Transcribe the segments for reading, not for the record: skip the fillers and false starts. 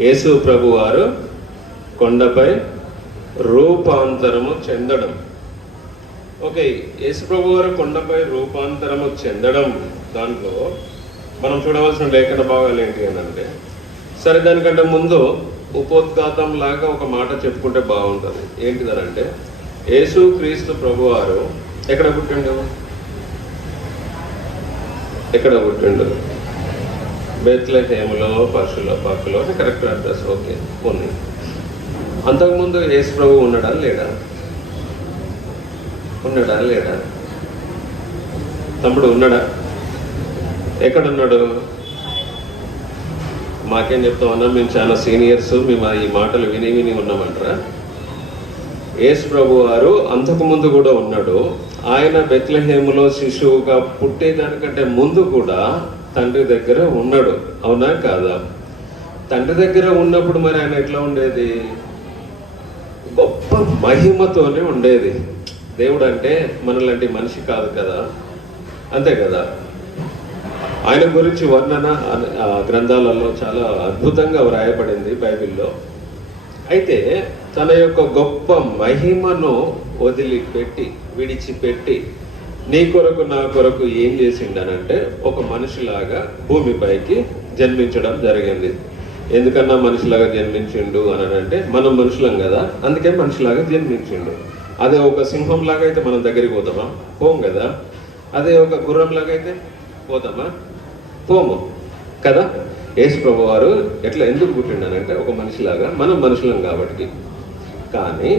యేసు ప్రభు వారు కొండపై రూపాంతరము చెందడం. ఓకే, యేసు ప్రభు వారు కొండపై రూపాంతరము చెందడం దాంట్లో మనం చూడవలసిన లేఖన భాగాలు ఏంటి అంటే, సరే దానికంటే ముందు ఉపోద్ఘాతం లాగా ఒక మాట చెప్పుకుంటే బాగుంటుంది. ఏంటిదనంటే, యేసు క్రీస్తు ప్రభు వారు ఎక్కడ పుట్టిండు? బెత్లెహేములో, పశువులో కరెక్ట్ అడ్రస్. ఓకే, ఉంది. అంతకుముందు యేసు ప్రభు ఉన్నాడా లేడా? తమ్ముడు ఉన్నాడా? ఎక్కడున్నాడు? మాకేం చెప్తామన్నా, మేము చాలా సీనియర్స్, మేము ఈ మాటలు విని ఉన్నామంటారా? యేసు ప్రభు వారు అంతకుముందు కూడా ఉన్నాడు. ఆయన బెత్లెహేములో శిశువుగా పుట్టేదానికంటే ముందు కూడా తండ్రి దగ్గర ఉన్నాడు. అవునా కాదా? తండ్రి దగ్గర ఉన్నప్పుడు మరి ఆయన ఎట్లా ఉండేది? గొప్ప మహిమతోనే ఉండేది. దేవుడు అంటే మనలాంటి మనిషి కాదు కదా, అంతే కదా. ఆయన గురించి వర్ణన గ్రంథాలలో చాలా అద్భుతంగా వ్రాయబడింది బైబిల్లో. అయితే తన యొక్క గొప్ప మహిమను విడిచిపెట్టి నీ కొరకు నా కొరకు ఏం చేసిండనంటే, ఒక మనిషిలాగా భూమిపైకి జన్మించడం జరిగింది. ఎందుకన్నా మనిషిలాగా జన్మించిండు అని అంటే, మనం మనుషులం కదా, అందుకే మనిషిలాగా జన్మించిండు. అదే ఒక సింహంలాగా అయితే మనం దగ్గరికి పోతామా? పోం కదా. అదే ఒక గుర్రంలాగా అయితే పోతామా? పోము కదా. యేసు ప్రభు వారు ఎందుకు పుట్టిండనంటే, ఒక మనిషిలాగా, మనం మనుషులం కాబట్టి. కానీ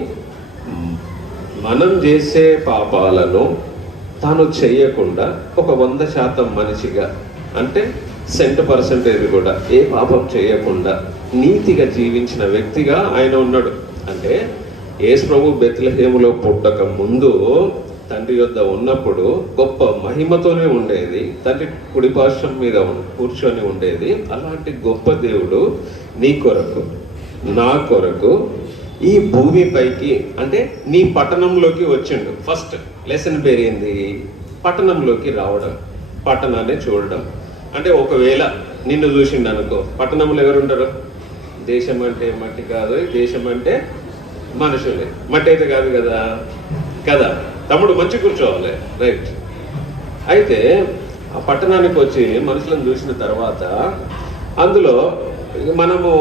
మనం చేసే పాపాలను తాను చేయకుండా ఒక 100% మనిషిగా, అంటే 100% కూడా ఏ పాపం చేయకుండా నీతిగా జీవించిన వ్యక్తిగా ఆయన ఉన్నాడు. అంటే యేసు ప్రభు బెత్లెహేములో పుట్టక ముందు తండ్రి యొద్ద ఉన్నప్పుడు గొప్ప మహిమతోనే ఉండేది. తండ్రి కుడిపార్శ్వం మీద కూర్చొని ఉండేది. అలాంటి గొప్ప దేవుడు నీ కొరకు, నా కొరకు ఈ భూమిపైకి, అంటే నీ పట్టణంలోకి వచ్చిండు. ఫస్ట్ లెసన్ పేరు ఏంది? పట్టణంలోకి రావడం, పట్టణాన్ని చూడడం. అంటే ఒకవేళ నిన్ను చూసిండు అనుకో, పట్టణంలో ఎవరుంటారు? దేశం అంటే మట్టి కాదు, దేశం అంటే మనుషులే. మట్టి అయితే కాదు కదా. తమ్ముడు మంచి కూర్చోవాలి, రైట్. అయితే ఆ పట్టణానికి వచ్చి మనుషులను చూసిన తర్వాత అందులో మనము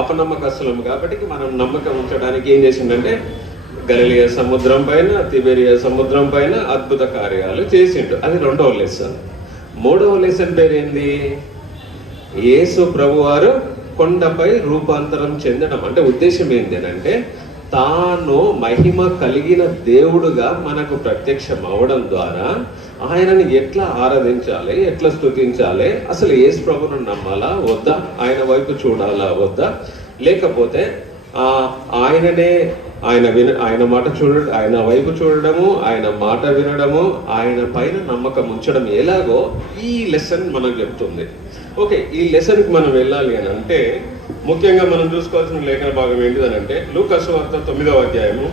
అపనమ్మకస్తులం కాబట్టి మనం నమ్మకం ఉంచడానికి ఏం చేసిండంటే, గలిలయ సముద్రం పైన, తిబెరియా సముద్రం పైన అద్భుత కార్యాలు చేసిండు. అది 2వ లెసన్. 3వ లెసన్ పేరు ఏంది? యేసు ప్రభువారు కొండపై రూపాంతరం చెందడం. అంటే ఉద్దేశం ఏంటి అంటే, తాను మహిమ కలిగిన దేవుడుగా మనకు ప్రత్యక్షం అవడం ద్వారా ఆయనని ఎట్లా ఆరాధించాలి, ఎట్లా స్తుతించాలి, అసలు యేసు ప్రభువును నమ్మాలా వద్దా, ఆయన వైపు చూడాలా వద్దా, లేకపోతే ఆయన మాట చూడడం, ఆయన వైపు చూడడము, ఆయన మాట వినడము, ఆయన పైన నమ్మకం ఉంచడం ఎలాగో ఈ లెసన్ మనకు చెప్తుంది. ఓకే, ఈ లెసన్కి మనం వెళ్ళాలి అని అంటే ముఖ్యంగా మనం చూసుకోవాల్సిన లేఖన భాగం ఏంటిదనంటే, లూకాసు వార్త 9వ అధ్యాయము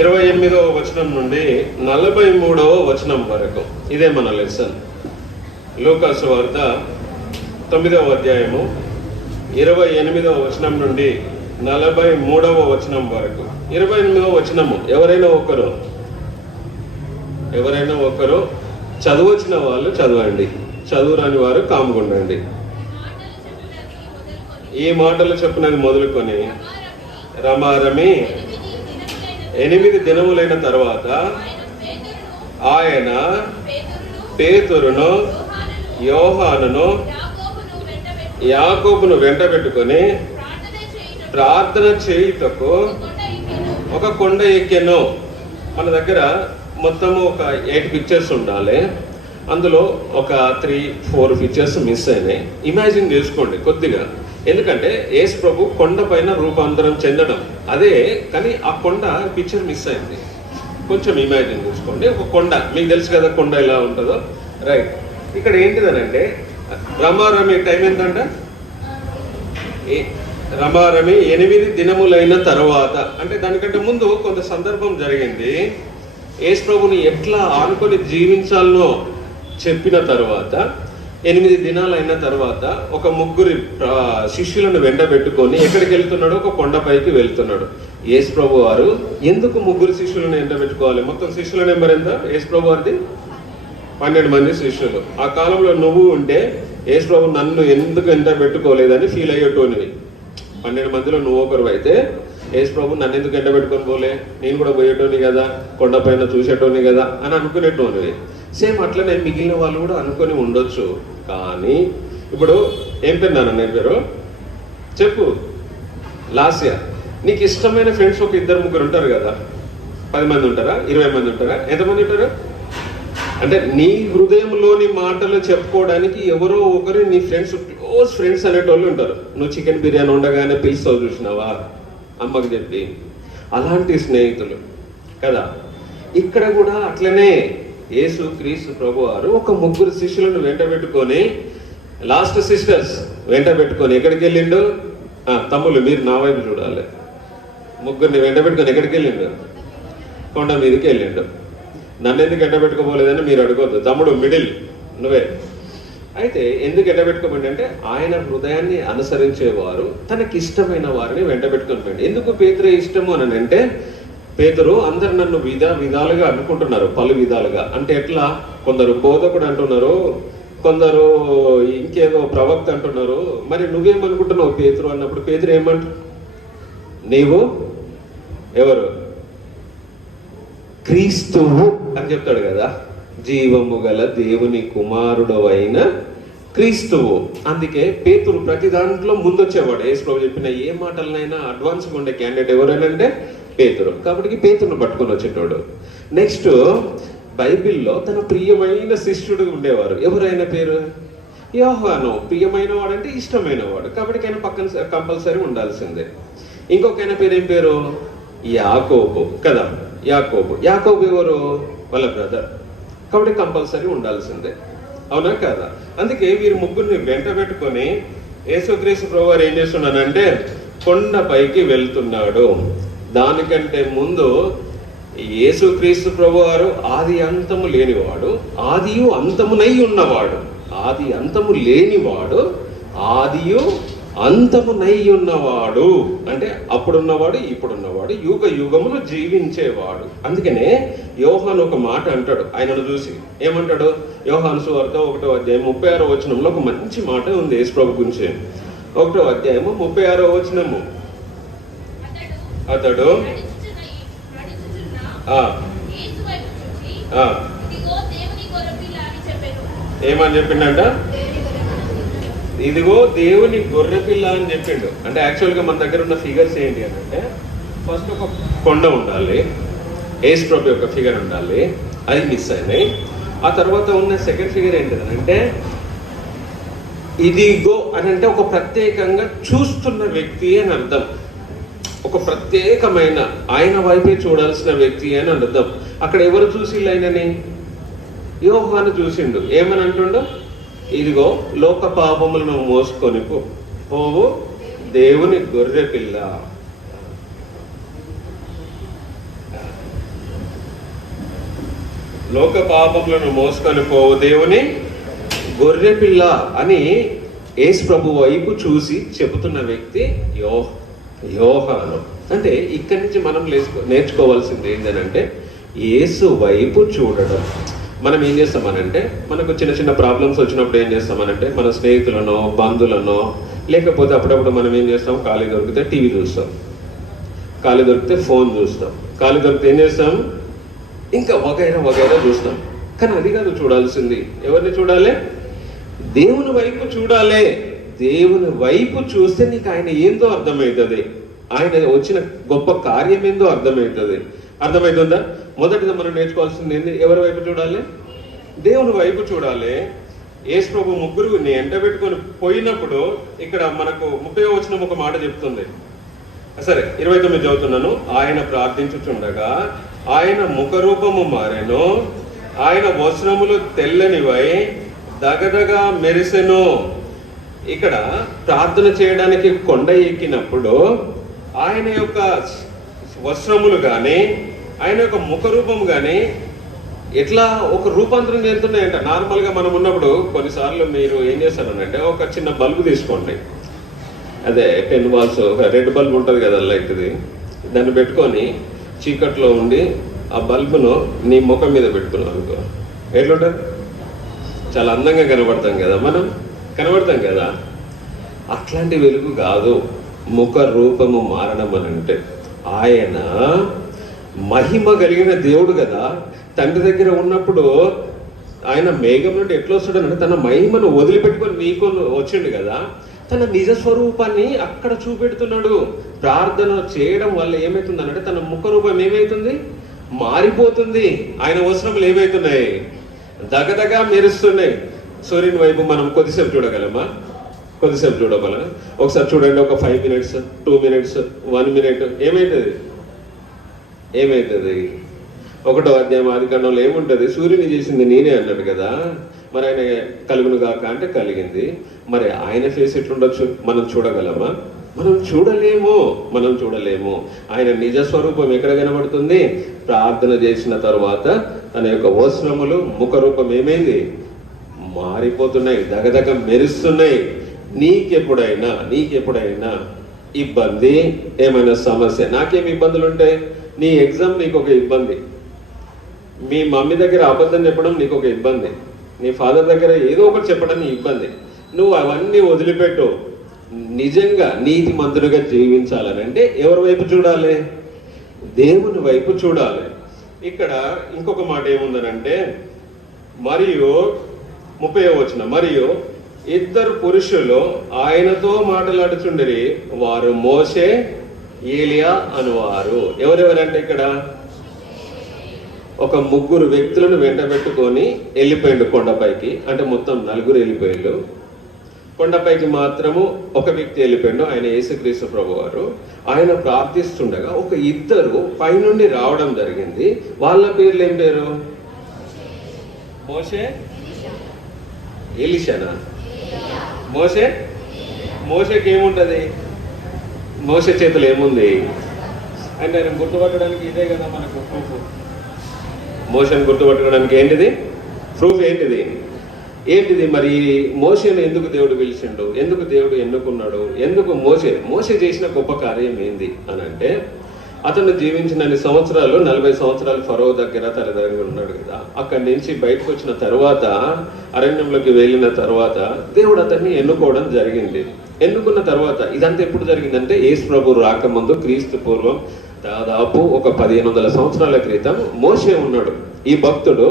28వ వచనం నుండి 43వ వచనం వరకు. ఇదే మన లెసన్. లూకాసు వార్త 9వ అధ్యాయము 28వ వచనం నుండి 43వ వచనం వరకు. 28వ వచనము ఎవరైనా ఒకరు చదువొచ్చిన వాళ్ళు చదవండి, చదువురాని వారు కాముగుండండి. ఈ మాటలు చెప్పినది మొదలుకొని రమారమి 8 దినములైన తర్వాత ఆయన పేతురును, యోహానును, యాకోబును వెంట పెట్టుకొని ప్రార్థన చేయుటకు ఒక కొండ ఎక్కెను. మన దగ్గర మొత్తము ఒక 8 పిక్చర్స్ ఉండాలి. అందులో ఒక 3-4 పిక్చర్స్ మిస్ అయినాయి. ఇమాజిన్ చేసుకోండి కొద్దిగా. ఎందుకంటే యేసు ప్రభు కొండ పైన రూపాంతరం చెందడం అదే, కానీ ఆ కొండ పిక్చర్ మిస్ అయింది. కొంచెం ఇమాజిన్ చేసుకోండి. ఒక కొండ, మీకు తెలుసు కదా కొండ ఎలా ఉంటుందో, రైట్. ఇక్కడ ఏంటిదనంటే, రమారమి టైం ఎంతంట? రమారమి 8 దినములైన తర్వాత, అంటే దానికంటే ముందు కొంత సందర్భం జరిగింది. యేసు ప్రభుని ఎట్లా ఆనుకొని జీవించాలనో చెప్పిన తర్వాత 8 దినాలు అయిన తర్వాత ఒక ముగ్గురి శిష్యులను వెంటబెట్టుకొని ఎక్కడికి వెళ్తున్నాడు? ఒక కొండపైకి వెళ్తున్నాడు. యేసు ప్రభు వారు ఎందుకు ముగ్గురు శిష్యులను వెంటబెట్టుకోవాలి? మొత్తం శిష్యుల నెంబర్ ఎంత యేసు ప్రభు వారిది? 12 మంది శిష్యులు. ఆ కాలంలో నువ్వు ఉంటే యేసు ప్రభు నన్ను ఎందుకు వెంటబెట్టుకోలేదని ఫీల్ అయ్యేటోనివి. 12 మందిలో నువ్వు ఒకరు అయితే యేసు ప్రభు నన్ను ఎందుకు ఎండబెట్టుకొని పోలే, నేను కూడా పోయేటోని కదా, కొండపైన చూసేటోని కదా అని అనుకునేటోనివి. సేమ్ అట్లనే మిగిలిన వాళ్ళు కూడా అనుకొని ఉండొచ్చు. కానీ ఇప్పుడు ఏం పెన్నాను నేను పేరు చెప్పు, లాస్య. నీకు ఇష్టమైన ఫ్రెండ్స్ ఒక 2-3 ఉంటారు కదా. 10 మంది ఉంటారా? 20 మంది ఉంటారా? ఎంతమంది ఉంటారు? అంటే నీ హృదయంలోని మాటలు చెప్పుకోవడానికి ఎవరో ఒకరు నీ ఫ్రెండ్స్, క్లోజ్ ఫ్రెండ్స్ అనేటోళ్ళు ఉంటారు. నువ్వు చికెన్ బిర్యానీ ఉండగానే పిలుస్తావు చూసినావా అమ్మకి చెప్పి, అలాంటి స్నేహితులు కదా. ఇక్కడ కూడా అట్లనే యేసు క్రీస్తు ప్రభు వారు ఒక ముగ్గురు శిష్యులను వెంటబెట్టుకొని, లాస్ట్ సిస్టర్స్ వెంటబెట్టుకొని ఎక్కడికి వెళ్ళిండు? తమ్ముళ్ళు మీరు నా వైపు చూడాలి. ముగ్గురిని వెంటబెట్టుకొని ఎక్కడికి వెళ్ళిండు? కొండ మీదకి వెళ్ళిండు. నన్ను ఎందుకు ఎండబెట్టుకోపోలేదని మీరు అడగొద్దు. తమ్ముడు మిడిల్ నువ్వే. అయితే ఎందుకు ఎండబెట్టుకోమండి అంటే ఆయన హృదయాన్ని అనుసరించేవారు తనకి ఇష్టమైన వారిని వెంటబెట్టుకొని పోయింది. ఎందుకు పేతురు ఇష్టము అని అంటే, పేతురు అందరు నన్ను విధాలుగా అనుకుంటున్నారు, పలు విధాలుగా. అంటే ఎట్లా? కొందరు బోధకుడు అంటున్నారు, కొందరు ఇంకేదో ప్రవక్త అంటున్నారు. మరి నువ్వేమనుకుంటున్నావు పేతురు అన్నప్పుడు? పేతురు ఏమంట? నీవు ఎవరు? క్రీస్తువు అని చెప్తాడు కదా. జీవము గల దేవుని కుమారుడు అయిన క్రీస్తువు. అందుకే పేతురు ప్రతి దాంట్లో ముందొచ్చేవాడు. యేసు ప్రభు చెప్పిన ఏ మాటలనైనా అడ్వాన్స్గా ఉండే క్యాండిడేట్ ఎవరైనా పేతురు. కాబట్టి పేతురును పట్టుకొని వచ్చేటోడు. నెక్స్ట్ బైబిల్లో తన ప్రియమైన శిష్యుడు ఉండేవారు. ఎవరైనా పేరు? యోహాను. ప్రియమైన వాడు అంటే ఇష్టమైన వాడు, కాబట్టి ఆయన పక్కన కంపల్సరీ ఉండాల్సిందే. ఇంకొక ఆయన పేరు ఏం పేరు? యాకోబు కదా. యాకోబు ఎవరు? వాళ్ళ బ్రదర్, కాబట్టి కంపల్సరీ ఉండాల్సిందే. అవునా కదా? అందుకే వీరు ముగ్గురిని వెంట పెట్టుకొని యేసుక్రీస్తు ప్రభు వారు ఏం చేస్తున్నానంటే కొండపైకి వెళ్తున్నాడు. దానికంటే ముందు యేసుక్రీస్తు ప్రభు వారు ఆది అంతము లేనివాడు, ఆదియు అంతమునై ఉన్నవాడు. ఆది అంతము లేనివాడు, ఆదియు అంతమునై ఉన్నవాడు. అంటే అప్పుడున్నవాడు, ఇప్పుడున్నవాడు, యుగ యుగములు జీవించేవాడు. అందుకనే యోహాను ఒక మాట అంటాడు ఆయనను చూసి. ఏమంటాడు? యోహాను సువార్త 1వ అధ్యాయం 36వ వచనంలో ఒక మంచి మాట ఉంది యేసు ప్రభు గురించి. 1వ అధ్యాయము 36వ వచనము. అతడు ఏమని చెప్పిండంట? ఇదిగో దేవుని గొర్రెపిల్ల అని చెప్పిండు. అంటే యాక్చువల్గా మన దగ్గర ఉన్న ఫిగర్స్ ఏంటి అని అంటే, ఫస్ట్ ఒక కొండ ఉండాలి, యేసు ప్రభు యొక్క ఫిగర్ ఉండాలి, అది మిస్ అయినాయి. ఆ తర్వాత ఉన్న సెకండ్ ఫిగర్ ఏంటిదనంటే ఇదిగో అని అంటే ఒక ప్రత్యేకంగా చూస్తున్న వ్యక్తి అని అర్థం. ఒక ప్రత్యేకమైన ఆయన వైపే చూడాల్సిన వ్యక్తి అని అర్థం. అక్కడ ఎవరు చూసిళ్ళు ఆయనని? యోహాను చూసిండు. ఏమని అంటుండో? ఇదిగో లోక పాపములను మోసుకొని పోవు దేవుని గొర్రె పిల్ల. లోక పాపములను మోసుకొని పోవు దేవుని గొర్రె పిల్ల అని యేసు ప్రభు వైపు చూసి చెబుతున్న వ్యక్తి యోహాను. అంటే ఇక్కడి నుంచి మనం నేర్చుకోవాల్సింది ఏంటంటే యేసు వైపు చూడడం. మనం ఏం చేస్తామనంటే, మనకు చిన్న చిన్న ప్రాబ్లమ్స్ వచ్చినప్పుడు ఏం చేస్తామనంటే, మన స్నేహితులనో బంధువులనో లేకపోతే అప్పుడప్పుడు మనం ఏం చేస్తాం, ఖాళీ దొరికితే టీవీ చూస్తాం, ఖాళీ దొరికితే ఫోన్ చూస్తాం, ఖాళీ దొరికితే ఏం చేస్తాం, ఇంకా వగైరా చూస్తాం. కానీ అది కాదు చూడాల్సింది. ఎవరిని చూడాలి? దేవుని వైపు చూడాలి. దేవుని వైపు చూస్తే నీకు ఆయన ఏందో అర్థమవుతుంది, ఆయన వచ్చిన గొప్ప కార్యం ఏందో అర్థమవుతుంది. అర్థమవుతుందా? మొదటిగా మనం నేర్చుకోవాల్సింది ఏంది? ఎవరి వైపు చూడాలి? దేవుని వైపు చూడాలి. యేసు ప్రభు ముగ్గురుని ఎండబెట్టుకొని పోయినప్పుడు ఇక్కడ మనకు 30వ వచనం ఒక మాట చెప్తుంది. సరే 29 చదువుతున్నాను. ఆయన ప్రార్థించుచుండగా ఆయన ముఖరూపము మారెను, ఆయన వస్త్రములు తెల్లనివై దగదగా మెరిసెను. ఇక్కడ ప్రార్థన చేయడానికి కొండ ఎక్కినప్పుడు ఆయన యొక్క వస్త్రములు కానీ ఆయన యొక్క ముఖరూపం కానీ ఎట్లా ఒక రూపాంతరం చెందుతున్నాయంట. నార్మల్గా మనం ఉన్నప్పుడు కొన్నిసార్లు మీరు ఏం చేస్తారనంటే ఒక చిన్న బల్బు తీసుకోండి, అదే 10 వాల్స్ ఒక రెడ్ బల్బ్ ఉంటుంది కదా లైట్ది, దాన్ని పెట్టుకొని చీకట్లో ఉండి ఆ బల్బును నీ ముఖం మీద పెట్టుకున్నాం అనుకో, ఎట్లుంటుంది? చాలా అందంగా కనబడతాం కదా, మనం కనబడతాం కదా. అట్లాంటి వెలుగు కాదు ముఖ రూపము మారడం అని అంటే. ఆయన మహిమ కలిగిన దేవుడు కదా, తండ్రి దగ్గర ఉన్నప్పుడు ఆయన మేఘం నుండి ఎట్లా వస్తాడనంటే తన మహిమను వదిలిపెట్టుకొని నీకు వచ్చిండు కదా, తన నిజ స్వరూపాన్ని అక్కడ చూపెడుతున్నాడు. ప్రార్థన చేయడం వల్ల ఏమవుతుందనంటే తన ముఖ రూపం ఏమవుతుంది? మారిపోతుంది. ఆయన వస్త్రములు ఏమవుతున్నాయి? దగదగా మెరుస్తున్నాయి. సూర్యుని వైపు మనం కొద్దిసేపు చూడగలమా? కొద్దిసేపు చూడగలం. ఒకసారి చూడండి, ఒక 5 minutes 2 minutes 1 minute ఏమవుతుంది? ఏమవుతుంది? 1వ అధ్యాయం ఆదికాండంలో ఏముంటుంది? సూర్యుని చేసింది నేనే అన్నాడు కదా. మరి ఆయన కలుగును గాక అంటే కలిగింది. మరి ఆయన ఫేస్ ఎట్లుండొచ్చు? మనం చూడగలమా? మనం చూడలేము. ఆయన నిజ స్వరూపం ఎక్కడ కనబడుతుంది? ప్రార్థన చేసిన తర్వాత తన యొక్క వస్త్రములు ముఖ రూపం ఏమైంది? మారిపోతున్నాయి, దగదగ మెరుస్తున్నాయి. నీకెప్పుడైనా ఇబ్బంది, ఏమైనా సమస్య, నాకేం ఇబ్బందులు ఉంటాయి? నీ ఎగ్జామ్ నీకు ఒక ఇబ్బంది, మీ మమ్మీ దగ్గర అబద్ధం చెప్పడం నీకు ఒక ఇబ్బంది, నీ ఫాదర్ దగ్గర ఏదో ఒకటి చెప్పడం నీ ఇబ్బంది. నువ్వు అవన్నీ వదిలిపెట్టు. నిజంగా నీతిమంతుడిగా జీవించాలని అంటే ఎవరి వైపు చూడాలి? దేవుని వైపు చూడాలి. ఇక్కడ ఇంకొక మాట ఏముందనంటే, మరియు 30వ వచనం, మరియు 2 పురుషులు ఆయనతో మాట్లాడుచుండిరి, వారు మోషే ఏలియా అనువారు. ఎవరెవరంటే ఇక్కడ ఒక 3 వ్యక్తులను వెంట పెట్టుకొని వెళ్ళిపోయిండు కొండపైకి. అంటే మొత్తం 4 వెళ్ళిపోయిండు. కొండపైకి మాత్రము ఒక వ్యక్తి వెళ్ళిపోయిండు, ఆయన యేసుక్రీస్తు ప్రభువారు. ఆయన ప్రార్థిస్తుండగా ఒక 2 పైనుండి రావడం జరిగింది. వాళ్ళ పేర్లు ఏం పేరు? మోషే, ఎలీషానా? మోషేకి ఏముంటది? మోషే చేతులు ఏముంది అంటే ఆయన గుర్తుపట్టడానికి ఇదే కదా మనకు ప్రూఫ్. మోషేని గుర్తుపట్టడానికి ఏంటిది ప్రూఫ్? ఏంటిది? మరి మోషేను ఎందుకు దేవుడు పిలిచిండు? ఎందుకు దేవుడు ఎన్నుకున్నాడు? ఎందుకు మోషే చేసిన గొప్ప కార్యం ఏంది అని అంటే, అతను జీవించిన సంవత్సరాలు 40 సంవత్సరాలు ఫరో దగ్గర తల్లిదండ్రులు ఉన్నాడు కదా. అక్కడి నుంచి బయటకు వచ్చిన తర్వాత, అరణ్యంలోకి వెళ్ళిన తర్వాత దేవుడు అతన్ని ఎన్నుకోవడం జరిగింది. ఎన్నుకున్న తర్వాత ఇదంతా ఎప్పుడు జరిగిందంటే యేసు ప్రభు రాకముందు, క్రీస్తు పూర్వం దాదాపు ఒక 1500 సంవత్సరాల క్రితం మోషే ఉన్నాడు. ఈ భక్తుడు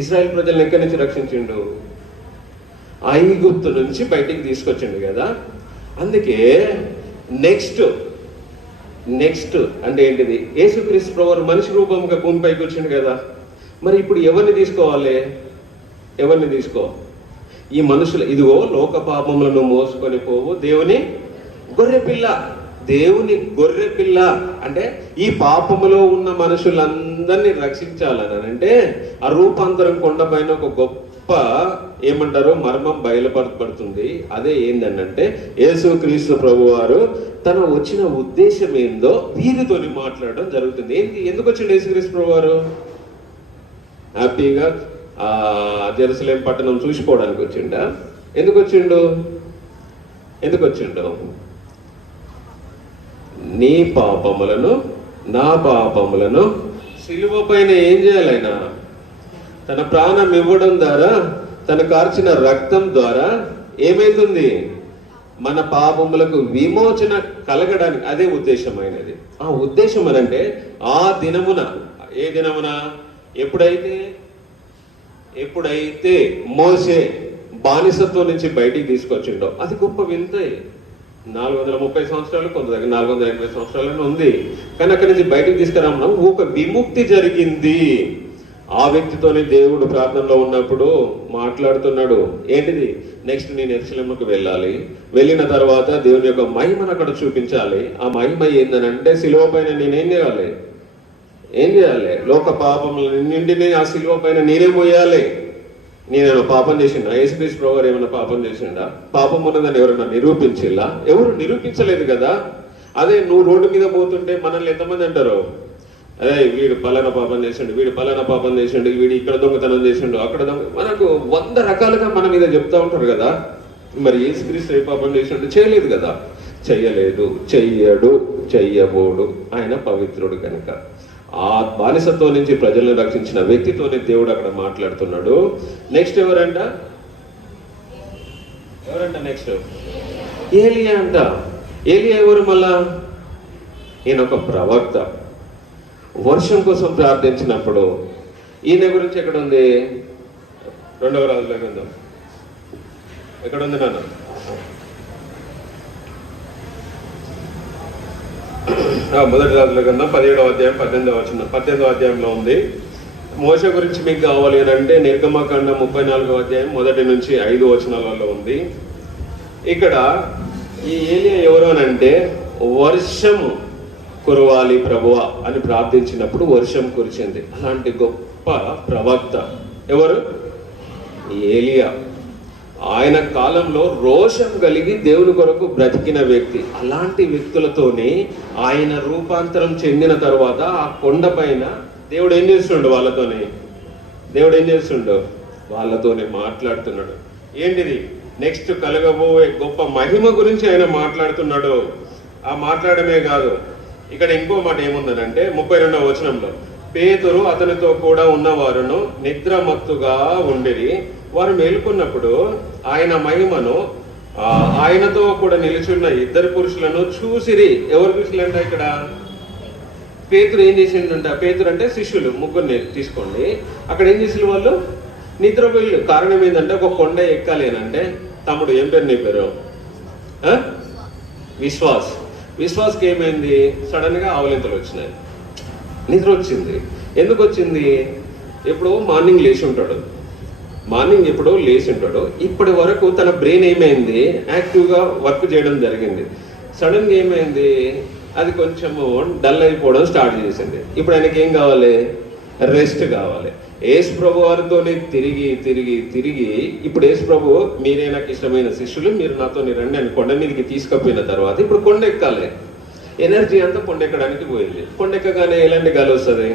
ఇశ్రాయేల్ ప్రజలను ఎక్కడి నుంచి రక్షించిండు? ఐగుప్తు నుంచి బయటికి తీసుకొచ్చిండు కదా. అందుకే నెక్స్ట్ అంటే ఏంటిది? యేసుక్రీస్తు ప్రభువు మనిషి రూపంగా భూమిపైకి వచ్చిండు కదా. మరి ఇప్పుడు ఎవరిని తీసుకోవాలి? ఈ మనుషులు, ఇదిగో లోక పాపములను మోసుకొని పోవు దేవుని గొర్రె పిల్ల అంటే ఈ పాపములో ఉన్న మనుషులందరినీ రక్షించాలని అంటే ఆ రూపాంతరం కొండపైన ఒక గొప్ప ఏమంటారు మర్మం బయలుపరచబడుతుంది. అదే ఏందనంటే యేసుక్రీస్తు ప్రభువారు తన వచ్చిన ఉద్దేశం ఏందో వీరితోని మాట్లాడడం జరుగుతుంది. ఎందుకు వచ్చిండు యేసుక్రీస్తు ప్రభువారు? హ్యాపీగా జెరూసలేం పట్టణం చూసిపోవడానికి వచ్చిండా? ఎందుకు వచ్చిండు? నీ పాపములను నా పాపములను సిలువ పైన ఏం చేయాలైనా తన ప్రాణం ఇవ్వడం ద్వారా, తన కార్చిన రక్తం ద్వారా ఏమైతుంది? మన పాపములకు విమోచన కలగడానికి. అదే ఉద్దేశమైనది. ఆ ఉద్దేశం అనంటే ఆ దినమున, ఏ దినమున? ఎప్పుడైతే మోషే బానిసత్వం నుంచి బయటికి తీసుకొచ్చిండో, అది గొప్ప వింత. 430 సంవత్సరాలు, కొంత దగ్గర 480 సంవత్సరాలను ఉంది. కానీ అక్కడి నుంచి బయటికి తీసుకురావడం ఒక విముక్తి జరిగింది. ఆ వ్యక్తితోనే దేవుడు ప్రార్థనలో ఉన్నప్పుడు మాట్లాడుతున్నాడు. ఏంటిది? నెక్స్ట్ నేను యెరూషలేముకు వెళ్ళాలి, వెళ్ళిన తర్వాత దేవుని యొక్క మహిమను అక్కడ చూపించాలి. ఆ మహిమ ఏందనంటే సిలువ పైన నేనేం చేయాలి? లోక పాపములన్నింటినీ ఆ సిలువ పైన నేనే మోయాలి. నేనేమైనా పాపం చేసిండా? యేసుక్రీస్తు ప్రభువారు ఏమైనా పాపం చేసిండా? పాపం ఉన్నదని ఎవరైనా నిరూపించిల్లా? ఎవరు నిరూపించలేదు కదా. అదే నువ్వు రోడ్డు మీద పోతుంటే మనల్ని ఎంతమంది అంటారు? అదే వీడు పలానా పాపం చేసిండు, వీడు పలానా పాపం చేసిండు, వీడు ఇక్కడ దొంగతనం చేసిండు, అక్కడ మనకు 100 రకాలుగా మన మీద చెప్తా ఉంటారు కదా. మరి యేసుక్రీస్తు ఏ పాపం చేసిండు? చేయలేదు కదా. చెయ్యలేదు, చెయ్యడు, చెయ్యబోడు. ఆయన పవిత్రుడు కనుక ఆ బానిసత్వం నుంచి ప్రజలను రక్షించిన వ్యక్తితోనే దేవుడు అక్కడ మాట్లాడుతున్నాడు. నెక్స్ట్ ఎవరంట? నెక్స్ట్ ఏలియా అంట. ఏలియా ఎవరు? మళ్ళా ఈయన ఒక ప్రవక్త. వర్షం కోసం ప్రార్థించినప్పుడు ఈయన గురించి ఎక్కడ ఉంది? 2వ రాజుల గ్రంథం ఎక్కడ ఉంది నాన్న? మొదటి రాజుల గ్రంథం 17వ అధ్యాయం 18వ అధ్యాయంలో ఉంది. మోషే గురించి మీకు కావాలి అని అంటే నిర్గమకాండం 34వ అధ్యాయం 1 నుంచి 5 వచనాలలో ఉంది. ఇక్కడ ఈ ఏలియా ఎవరు అని అంటే వర్షము కురవాలి ప్రభువా అని ప్రార్థించినప్పుడు వర్షం కురిచింది. అలాంటి గొప్ప ప్రవక్త ఎవరు? ఏలియా. ఆయన కాలంలో రోషం కలిగి దేవుని కొరకు బ్రతికిన వ్యక్తి. అలాంటి వ్యక్తులతోనే ఆయన రూపాంతరం చెందిన తర్వాత ఆ కొండ పైన దేవుడు ఏం చేస్తుండు? వాళ్ళతోనే మాట్లాడుతున్నాడు. ఏంటిది? నెక్స్ట్ కలగబోయే గొప్ప మహిమ గురించి ఆయన మాట్లాడుతున్నాడు. ఆ మాట్లాడమే కాదు, ఇక్కడ ఇంకో మాట ఏముందనంటే 32వ వచనంలో పేతురు అతనితో కూడా ఉన్నవారును నిద్రమత్తుగా ఉండిరి. వారు మేలుకున్నప్పుడు ఆయన మహిమను ఆయనతో కూడా నిలిచున్న 2 పురుషులను చూసిరి. ఎవరు పురుషులంట? ఇక్కడ పేతురు ఏం చేసిండంట? పేతురు అంటే శిష్యులు 3 తీసుకోండి. అక్కడ ఏం చేసిన వాళ్ళు? నిద్రపోయిళ్ళు. కారణం ఏంటంటే ఒక కొండ ఎక్కాలి అని అంటే, తమ్ముడు ఏం పేరు నీ పేరు? విశ్వాస్కి ఏమైంది? సడన్ గా ఆవలింతలు వచ్చినాయి, నిద్ర వచ్చింది. ఎందుకు వచ్చింది? ఎప్పుడో మార్నింగ్ లేచి ఉంటాడు. ఇప్పటి వరకు తన బ్రెయిన్ ఏమైంది? యాక్టివ్గా వర్క్ చేయడం జరిగింది. సడన్ గా ఏమైంది? అది కొంచెము డల్ అయిపోవడం స్టార్ట్ చేసింది. ఇప్పుడు ఆయనకి ఏం కావాలి? రెస్ట్ కావాలి. యేసు ప్రభు వారితోనే తిరిగి ఇప్పుడు యేసు ప్రభు మీరే నాకు ఇష్టమైన శిష్యులు, మీరు నాతో రండి అని కొండ మీదకి తీసుకుపోయిన తర్వాత ఇప్పుడు కొండ ఎక్కాలి. ఎనర్జీ అంతా కొండ ఎక్కడానికి పోయింది. కొండ ఎక్కగానే ఎలాంటి గాలి వస్తుంది?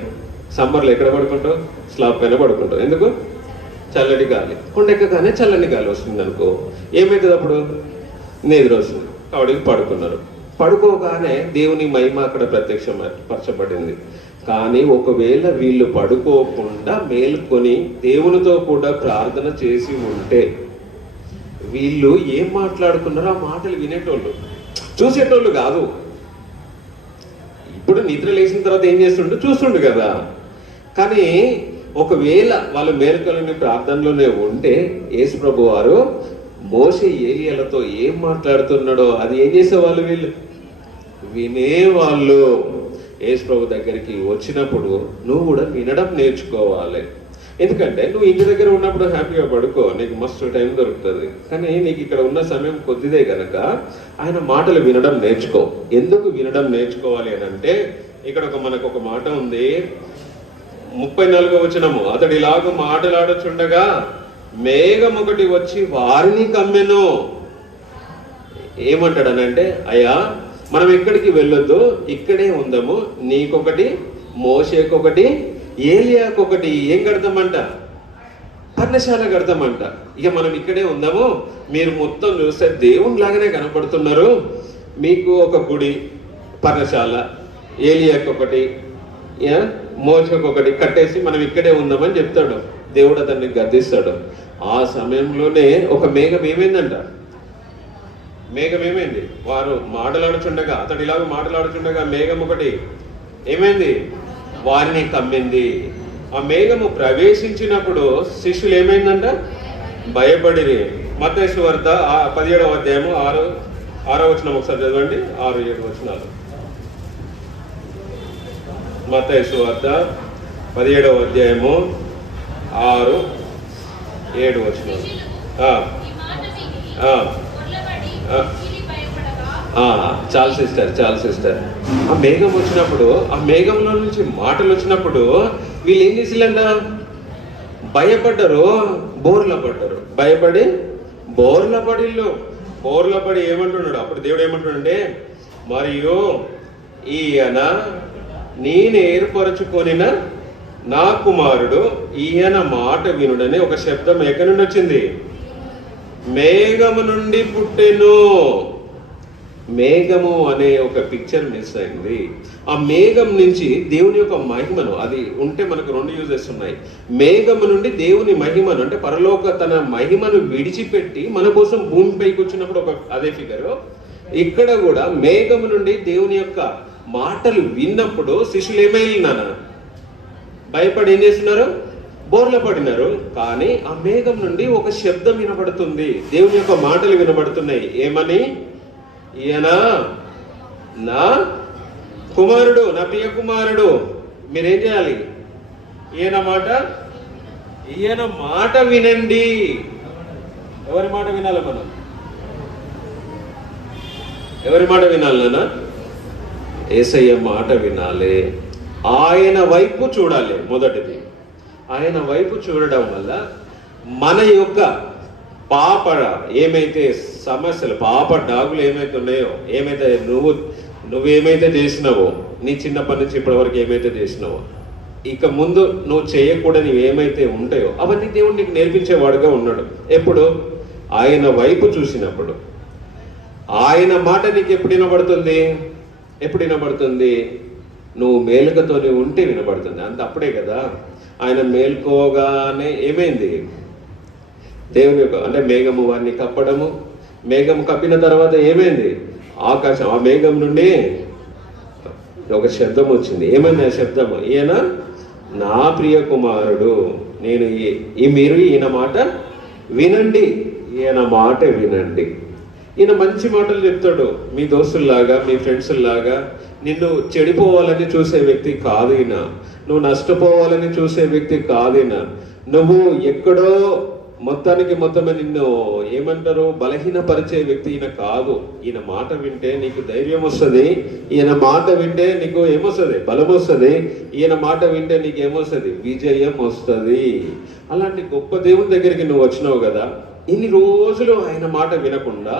సమ్మర్లో ఎక్కడ పడుకుంటావు? స్లాబ్ పైన పడుకుంటావు. ఎందుకు? చల్లటి గాలి. కొండ ఎక్కగానే చల్లని గాలి వస్తుంది అనుకో, ఏమవుతుంది? అప్పుడు నిద్ర వస్తుంది. కాబట్టి పడుకోగానే దేవుని మహిమ అక్కడ ప్రత్యక్షపరచబడింది. కానీ ఒకవేళ వీళ్ళు పడుకోకుండా మేల్కొని దేవునితో కూడా ప్రార్థన చేసి ఉంటే వీళ్ళు ఏం మాట్లాడుకున్నారో ఆ మాటలు వినేటోళ్ళు, చూసేటోళ్ళు కాదు. ఇప్పుడు నిద్ర లేచిన తర్వాత ఏం చేస్తుండే? చూస్తుండు కదా. కానీ ఒకవేళ వాళ్ళు మేల్కొని ప్రార్థనలోనే ఉంటే యేసు ప్రభు వారు మోషే ఏలియాలతో ఏం మాట్లాడుతున్నాడో అది ఏం చేసేవాళ్ళు? వీళ్ళు వినేవాళ్ళు. యేసు ప్రభు దగ్గరికి వచ్చినప్పుడు నువ్వు కూడా వినడం నేర్చుకోవాలి. ఎందుకంటే నువ్వు ఇంటి దగ్గర ఉన్నప్పుడు హ్యాపీగా పడుకో, నీకు మస్తు టైం దొరుకుతుంది. కానీ నీకు ఇక్కడ ఉన్న సమయం కొద్దిదే కనుక ఆయన మాటలు వినడం నేర్చుకో. ఎందుకు వినడం నేర్చుకోవాలి అని అంటే ఇక్కడ మనకు ఒక మాట ఉంది. 34వ వచనము, అతడు ఇలాగ మాటలాడుచుండగా మేఘం ఒకటి వచ్చి వారిని కమ్మెను. ఏమంటాడనంటే, అయ్యా మనం ఎక్కడికి వెళ్ళొద్దు, ఇక్కడే ఉందాము. నీకొకటి, మోషేకొకటి, ఏలియాకొకటి ఏం కడతామంట? పర్ణశాల కడతామంట. ఇక మనం ఇక్కడే ఉందాము. మీరు మొత్తం చూస్తే దేవుని లాగానే కనపడుతున్నారు. మీకు ఒక గుడి, పర్ణశాల, ఏలియాకొకటి, మోషేకొకటి కట్టేసి మనం ఇక్కడే ఉందామని చెప్తాడు. దేవుడు అతన్ని గద్దిస్తాడు. ఆ సమయంలోనే ఒక మేఘం ఏమైందంట? వారు మాటలాడుచుండగా, అతడు ఇలాగ మాటలాడుచుండగా మేఘం ఒకటి ఏమైంది? వారిని కమ్మింది. ఆ మేఘము ప్రవేశించినప్పుడు శిష్యులు ఏమైందంట? భయపడిరి. మత్తయి సువార్త 17వ అధ్యాయము 6వ వచనం ఒకసారి చదవండి. 6-7 వచనాలు. మత్తయి సువార్త 17వ అధ్యాయము 6-7 వచనాలు. చాలు సిస్టర్. ఆ మేఘం వచ్చినప్పుడు, ఆ మేఘంలో నుంచి మాటలు వచ్చినప్పుడు వీళ్ళు ఏం చేసిల్లంట? భయపడ్డారు, బోర్ల పడ్డారు. భయపడి బోర్ల పడి ఏమంటున్నాడు? అప్పుడు దేవుడు ఏమంటున్నాడంటే, మరియు ఈయన నేను ఏర్పరచుకొనిన నా కుమారుడు ఈయన మాట వినుడని ఒక శబ్దం ఎక్కడి నుండి వచ్చింది? మేఘము నుండి పుట్టెను. మేఘము అనే ఒక పిక్చర్ మిస్ అయింది. ఆ మేఘం నుంచి దేవుని యొక్క మహిమను, అది ఉంటే మనకు రెండు యూజెస్ ఉన్నాయి. మేఘము నుండి దేవుని మహిమను అంటే పరలోక తన మహిమను విడిచిపెట్టి మన కోసం భూమిపైకి వచ్చినప్పుడు ఒక అదే ఫిగర్. ఇక్కడ కూడా మేఘము నుండి దేవుని యొక్క మాటలు విన్నప్పుడు శిష్యులు ఏమైనా భయపడి ఏం చేస్తున్నారు? బోర్ల పడినారు. కానీ ఆ మేఘం నుండి ఒక శబ్దం వినబడుతుంది, దేవుని యొక్క మాటలు వినబడుతున్నాయి. ఏమని? ఈయన నా కుమారుడు, నా ప్రియ కుమారుడు. మీరేం చేయాలి? ఈయన మాట వినండి. ఎవరి మాట వినాలి మనం? ఎవరి మాట వినాలి నాన్న? యేసయ్య మాట వినాలి. ఆయన వైపు చూడాలి. మొదటిది ఆయన వైపు చూడడం వల్ల మన యొక్క పాప ఏమైతే సమస్యలు, పాప డాగులు ఏమైతే ఉన్నాయో, ఏమైతే నువ్వేమైతే చేసినావో, నీ చిన్నప్పటి నుంచి ఇప్పటి వరకు ఏమైతే చేసినావో, ఇక ముందు నువ్వు చేయకూడని ఏమైతే ఉంటాయో అవన్నీ దేవుడు నీకు నేర్పించేవాడుగా ఉన్నాడు. ఎప్పుడు? ఆయన వైపు చూసినప్పుడు. ఆయన మాట నీకు ఎప్పుడు వినబడుతుంది? ఎప్పుడు వినబడుతుంది? నువ్వు మేలుకతోనే ఉంటే వినబడుతుంది. అంత అప్పుడే కదా. ఆయన మేల్కోగానే ఏమైంది? దేవుని యొక్క అంటే మేఘము వారిని కప్పడము. మేఘం కప్పిన తర్వాత ఏమైంది? ఆకాశం, ఆ మేఘం నుండి ఒక శబ్దం వచ్చింది. ఏమైంది ఆ శబ్దం? ఈయన నా ప్రియ కుమారుడు, నేను మీరు ఈయన మాట వినండి, ఈయన మాట వినండి. ఈయన మంచి మాటలు చెప్తాడు. మీ దోస్తుల్లాగా, మీ ఫ్రెండ్స్లాగా నిన్ను చెడిపోవాలని చూసే వ్యక్తి కాదు ఈయన. నువ్వు నష్టపోవాలని చూసే వ్యక్తి కాదు ఈయన. నువ్వు ఎక్కడో మొత్తమే నిన్ను ఏమంటారు బలహీనపరిచే వ్యక్తి ఈయన కాదు. ఈయన మాట వింటే నీకు ధైర్యం వస్తుంది. ఈయన మాట వింటే నీకు ఏమొస్తుంది? బలం వస్తుంది. ఈయన మాట వింటే నీకు ఏమొస్తుంది? విజయం వస్తుంది. అలాంటి గొప్ప దేవుని దగ్గరికి నువ్వు వచ్చినావు కదా. ఇన్ని రోజులు ఆయన మాట వినకుండా,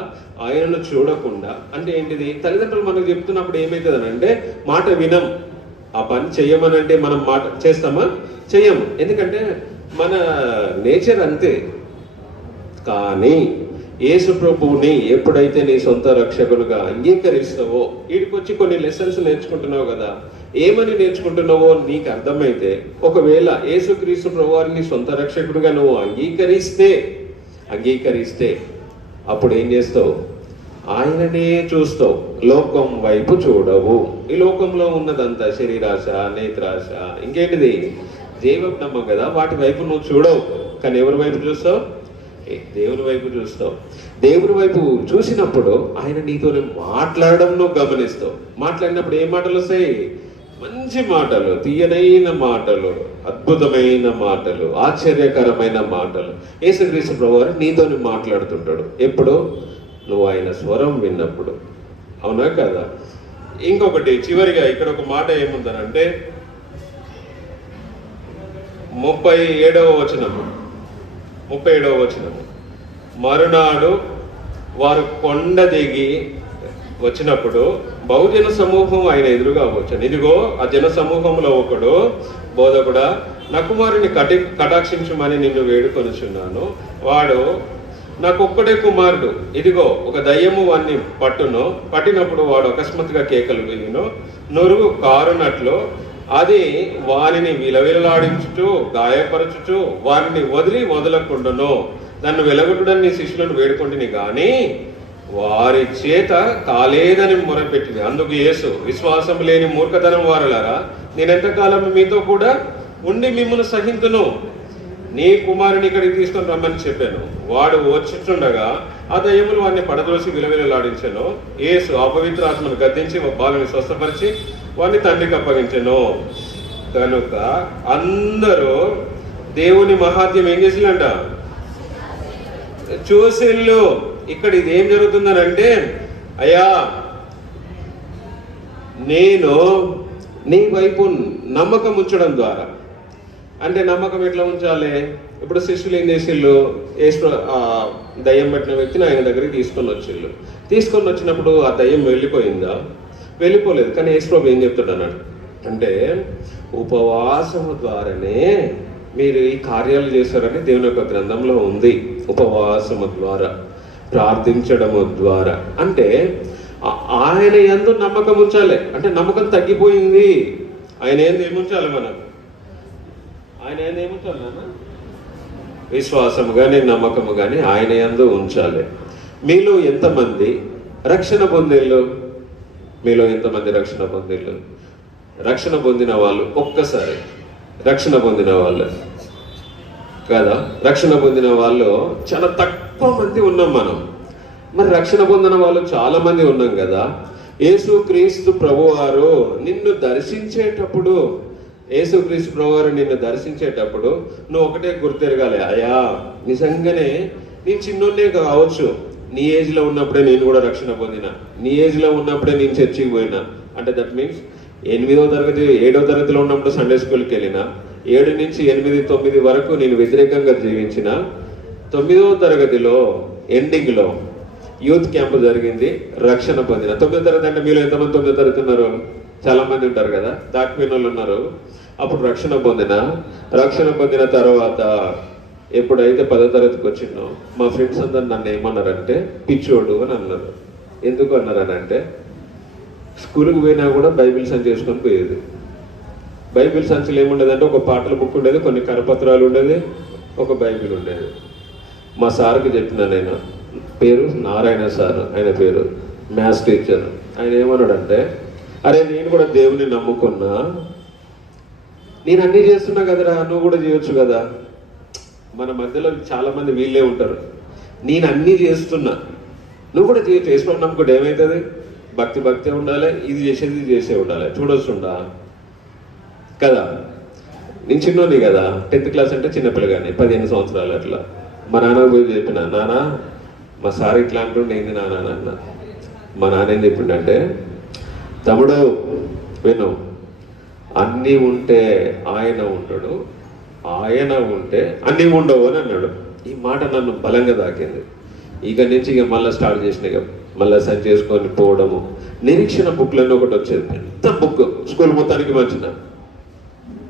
ఆయనను చూడకుండా, అంటే ఏంటిది? తల్లిదండ్రులు మనకు చెప్తున్నప్పుడు ఏమవుతుంది అంటే మాట వినం. ఆ పని చెయ్యమనంటే మనం మాట చేస్తామా? చెయ్యము. ఎందుకంటే మన నేచర్ అంతే. కానీ యేసు ప్రభువుని ఎప్పుడైతే నీ సొంత రక్షకులుగా అంగీకరిస్తావో, వీడికొచ్చి కొన్ని లెసన్స్ నేర్చుకుంటున్నావు కదా. ఏమని నేర్చుకుంటున్నావో నీకు అర్థమైతే, ఒకవేళ యేసుక్రీస్తు ప్రభువారిని సొంత రక్షకుడిగా నువ్వు అంగీకరిస్తే అప్పుడు ఏం చేస్తావు? ఆయననే చూస్తావు. లోకం వైపు చూడవు. ఈ లోకంలో ఉన్నదంతా శరీరాశ, నేత్రాశ, ఇంకేంటిది? జీవబ్రహ్మం కదా. వాటి వైపు నువ్వు చూడవు. కానీ ఎవరి వైపు చూస్తావు? దేవుని వైపు చూస్తావు. దేవుని వైపు చూసినప్పుడు ఆయన నీతో మాట్లాడడం నువ్వు గమనిస్తావు. మాట్లాడినప్పుడు ఏ మాటలు వస్తాయి? మంచి మాటలు, తీయనైన మాటలు, అద్భుతమైన మాటలు, ఆశ్చర్యకరమైన మాటలు. యేసుక్రీస్తు ప్రభువారు నీతోని మాట్లాడుతుంటాడు. ఎప్పుడు? నువ్వు ఆయన స్వరం విన్నప్పుడు. అవునా కదా? ఇంకొకటి చివరిగా ఇక్కడ ఒక మాట ఏముందనంటే 37వ వచనము, మరునాడు వారు కొండ దిగి వచ్చినప్పుడు బహుజన సమూహం ఆయన ఎదురుగా వచ్చాను. ఇదిగో ఆ జన సమూహంలో ఒకడు, బోధకుడా, నా కుమారుని కటాక్షించమని నిన్ను వేడుకొనుచున్నాను. వాడు నాకొక్కడే కుమారుడు. ఇదిగో ఒక దయ్యము వాడిని పట్టినప్పుడు వాడు అకస్మాత్తుగా కేకలు వేయును, నొరుగు కారునట్లు అది వారిని విలవిలలాడించుచు గాయపరచుచు వారిని వదలకుండాను. నన్ను వెలగొట్టుడని నీ శిష్యులను వేడుకుంటుని గాని వారి చేత కాలేదని మొరపెట్టింది. అందుకు యేసు, విశ్వాసం లేని మూర్ఖతనం వారలారా, నేనెంతకాలం మీతో కూడా ఉండి మిమ్మల్ని సహింతును. నీ కుమారుని ఇక్కడికి తీసుకొని రమ్మని చెప్పాను. వాడు వచ్చుచుండగా ఆ దయ్యములు వారిని పడద్రోసి విలవిలలాడించాను. యేసు అపవిత్ర ఆత్మను గద్దించి బాలుని స్వస్థపరిచి వారిని తండ్రికి అప్పగించాను. కనుక అందరూ దేవుని మహాత్యం ఏం చేసిందంట? చూసిళ్ళు. ఇక్కడ ఇది ఏం జరుగుతుందని అంటే, అయ్యా నేను నీ వైపు నమ్మకం ఉంచడం ద్వారా, అంటే నమ్మకం ఎట్లా ఉంచాలి? ఇప్పుడు శిష్యులు ఏం చేసిళ్ళు? దయ్యం పట్టిన వ్యక్తిని ఆయన దగ్గరికి తీసుకొని వచ్చినప్పుడు ఆ దయ్యం వెళ్ళిపోయిందా? వెళ్ళిపోలేదు. కానీ యేసు ప్రభు ఏం చెప్తాడు అన్నాడు? అంటే ఉపవాసము ద్వారానే మీరు ఈ కార్యాలు చేశారని దేవుని యొక్క గ్రంథంలో ఉంది. ఉపవాసము ద్వారా, ప్రార్థించడము ద్వారా. అంటే ఆయన యందు నమ్మకం ఉంచాలి. అంటే నమ్మకం తగ్గిపోయింది. ఆయన ఏంది ఏముంచాలి? మనం ఆయన ఏంది ఏముంచాలి నాన్న? విశ్వాసము కానీ నమ్మకము కానీ ఆయన యందు ఉంచాలి. మీలో ఎంతమంది రక్షణ పొందిళ్ళు? మీలో ఎంతమంది రక్షణ పొందిళ్ళు? రక్షణ పొందిన వాళ్ళు ఒక్కసారి రక్షణ పొందిన వాళ్ళు కదా, రక్షణ పొందిన వాళ్ళు చాలా తక్కువ మంది ఉన్నాం మనం. మరి రక్షణ పొందిన వాళ్ళు చాలా మంది ఉన్నాం కదా. యేసుక్రీస్తు ప్రభువారు నిన్ను దర్శించేటప్పుడు, యేసుక్రీస్తు ప్రభువారు నిన్ను దర్శించేటప్పుడు నువ్వు ఒకటే గుర్తెరగాలి, అయ్యా నిజంగానే నేను చిన్నోన్నే కావచ్చు, నీ ఏజ్లో ఉన్నప్పుడే నేను కూడా రక్షణ పొందిన, నీ ఏజ్లో ఉన్నప్పుడే నేను చర్చికి పోయినా. అంటే దట్ మీన్స్ 8వ తరగతి 7వ తరగతిలో ఉన్నప్పుడు సండే స్కూల్కి వెళ్ళిన, 7 నుంచి 8, 9 వరకు నేను వ్యతిరేకంగా జీవించిన, 9వ తరగతిలో ఎండింగ్లో యూత్ క్యాంప్ జరిగింది, రక్షణ పొందిన. 9వ తరగతి అంటే మీలో ఎంతమంది 9వ తరగతి ఉన్నారు? చాలా మంది ఉంటారు కదా, దాటిపోయిన వాళ్ళు ఉన్నారు. అప్పుడు రక్షణ పొందిన తర్వాత ఎప్పుడైతే 10వ తరగతికి వచ్చిందో మా ఫ్రెండ్స్ అందరు నన్ను ఏమన్నారంటే పిచ్చోడు అని అన్నారు. ఎందుకు అన్నారనంటే, స్కూల్కి పోయినా కూడా బైబిల్ సంచి చేసుకొని పోయేది. బైబిల్ సంచులు ఏముండేదంటే ఒక పాటల బుక్ ఉండేది, కొన్ని కరపత్రాలు ఉండేది, ఒక బైబిల్ ఉండేది. మా సార్కి చెప్పిన, నేను పేరు నారాయణ సార్, ఆయన పేరు మ్యాథ్స్ టీచర్. ఆయన ఏమన్నాడంటే, అరే నేను కూడా దేవుని నమ్ముకున్నా, నేను అన్నీ చేస్తున్నా కదరా, నువ్వు కూడా చేయొచ్చు కదా. మన మధ్యలో చాలా మంది వీళ్ళే ఉంటారు, నేను అన్నీ చేస్తున్నా నువ్వు కూడా చేయొచ్చు. వేసుకోవడం నమ్ముకుంటే ఏమవుతుంది? భక్తి ఉండాలి, ఇది చేసే ఉండాలి, చూడొస్తుండా కదా. నేను చిన్నోని కదా, 10th క్లాస్ అంటే చిన్నపిల్లగానే, 15 సంవత్సరాలు అట్లా. మా నాన్న పోయి చెప్పిన, నాన్న మా సార్ ఇట్లా అంటుండే, ఏంది నాన్న అన్న. మా నాన్న ఏం చెప్పిండంటే, తమ్ముడు విను, అన్నీ ఉంటే ఆయన ఉంటాడు, ఆయన ఉంటే అన్నీ ఉండవు అని అన్నాడు. ఈ మాట నన్ను బలంగా తాకింది. ఇక నుంచి ఇక మళ్ళీ స్టార్ట్ చేసిన, ఇక మళ్ళీ సరి చేసుకొని పోవడము. నిరీక్షణ బుక్లన్నీ ఒకటి వచ్చేది, పెద్ద బుక్, స్కూల్ మొత్తానికి మంచిన.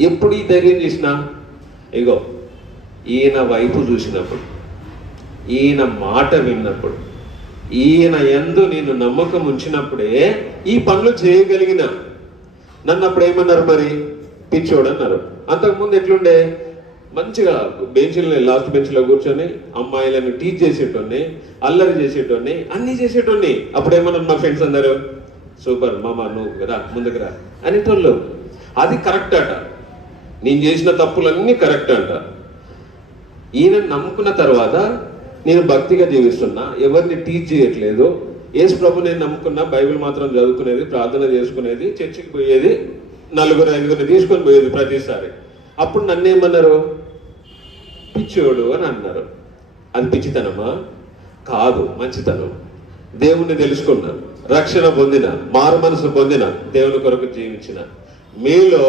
ఎప్పుడు ఈ ధైర్యం చేసినా, ఇగో ఈయన వైపు చూసినప్పుడు, ఈయన మాట విన్నప్పుడు, ఈయన యందు నేను నమ్మకం ఉంచినప్పుడే ఈ పనులు చేయగలిగిన. నన్ను అప్పుడు ఏమన్నారు మరి? పిచ్చోడు అన్నారు. అంతకుముందు ఎట్లుండే? మంచిగా లాస్ట్ బెంచ్లో కూర్చొని అమ్మాయిలను టీచ్ చేసేటోని, అల్లరి చేసేటోని, అన్నీ చేసేటోని. అప్పుడేమన్నారు మా ఫ్రెండ్స్ అందరూ, సూపర్ మామ, నువ్వు రా ముందుకు రా అనేటోళ్ళు. అది కరెక్ట్ అట, నేను చేసిన తప్పులన్నీ కరెక్ట్ అంట. ఈయన నమ్ముకున్న తర్వాత నేను భక్తిగా జీవిస్తున్నా, ఎవరిని టీచ్ చేయట్లేదు. యేసు ప్రభు నేను నమ్ముకున్నా, బైబిల్ మాత్రం చదువుకునేది, ప్రార్థన చేసుకునేది, చర్చికి పోయేది, 4-5 తీసుకొని పోయేది ప్రతిసారి. అప్పుడు నన్నేమన్నారు? పిచ్చోడు అని అన్నారు. అది పిచ్చితనమా? కాదు, మంచితనం. దేవుణ్ణి తెలుసుకున్నా, రక్షణ పొందిన, మారు మనసు పొందిన, దేవుని కొరకు జీవించిన మీలో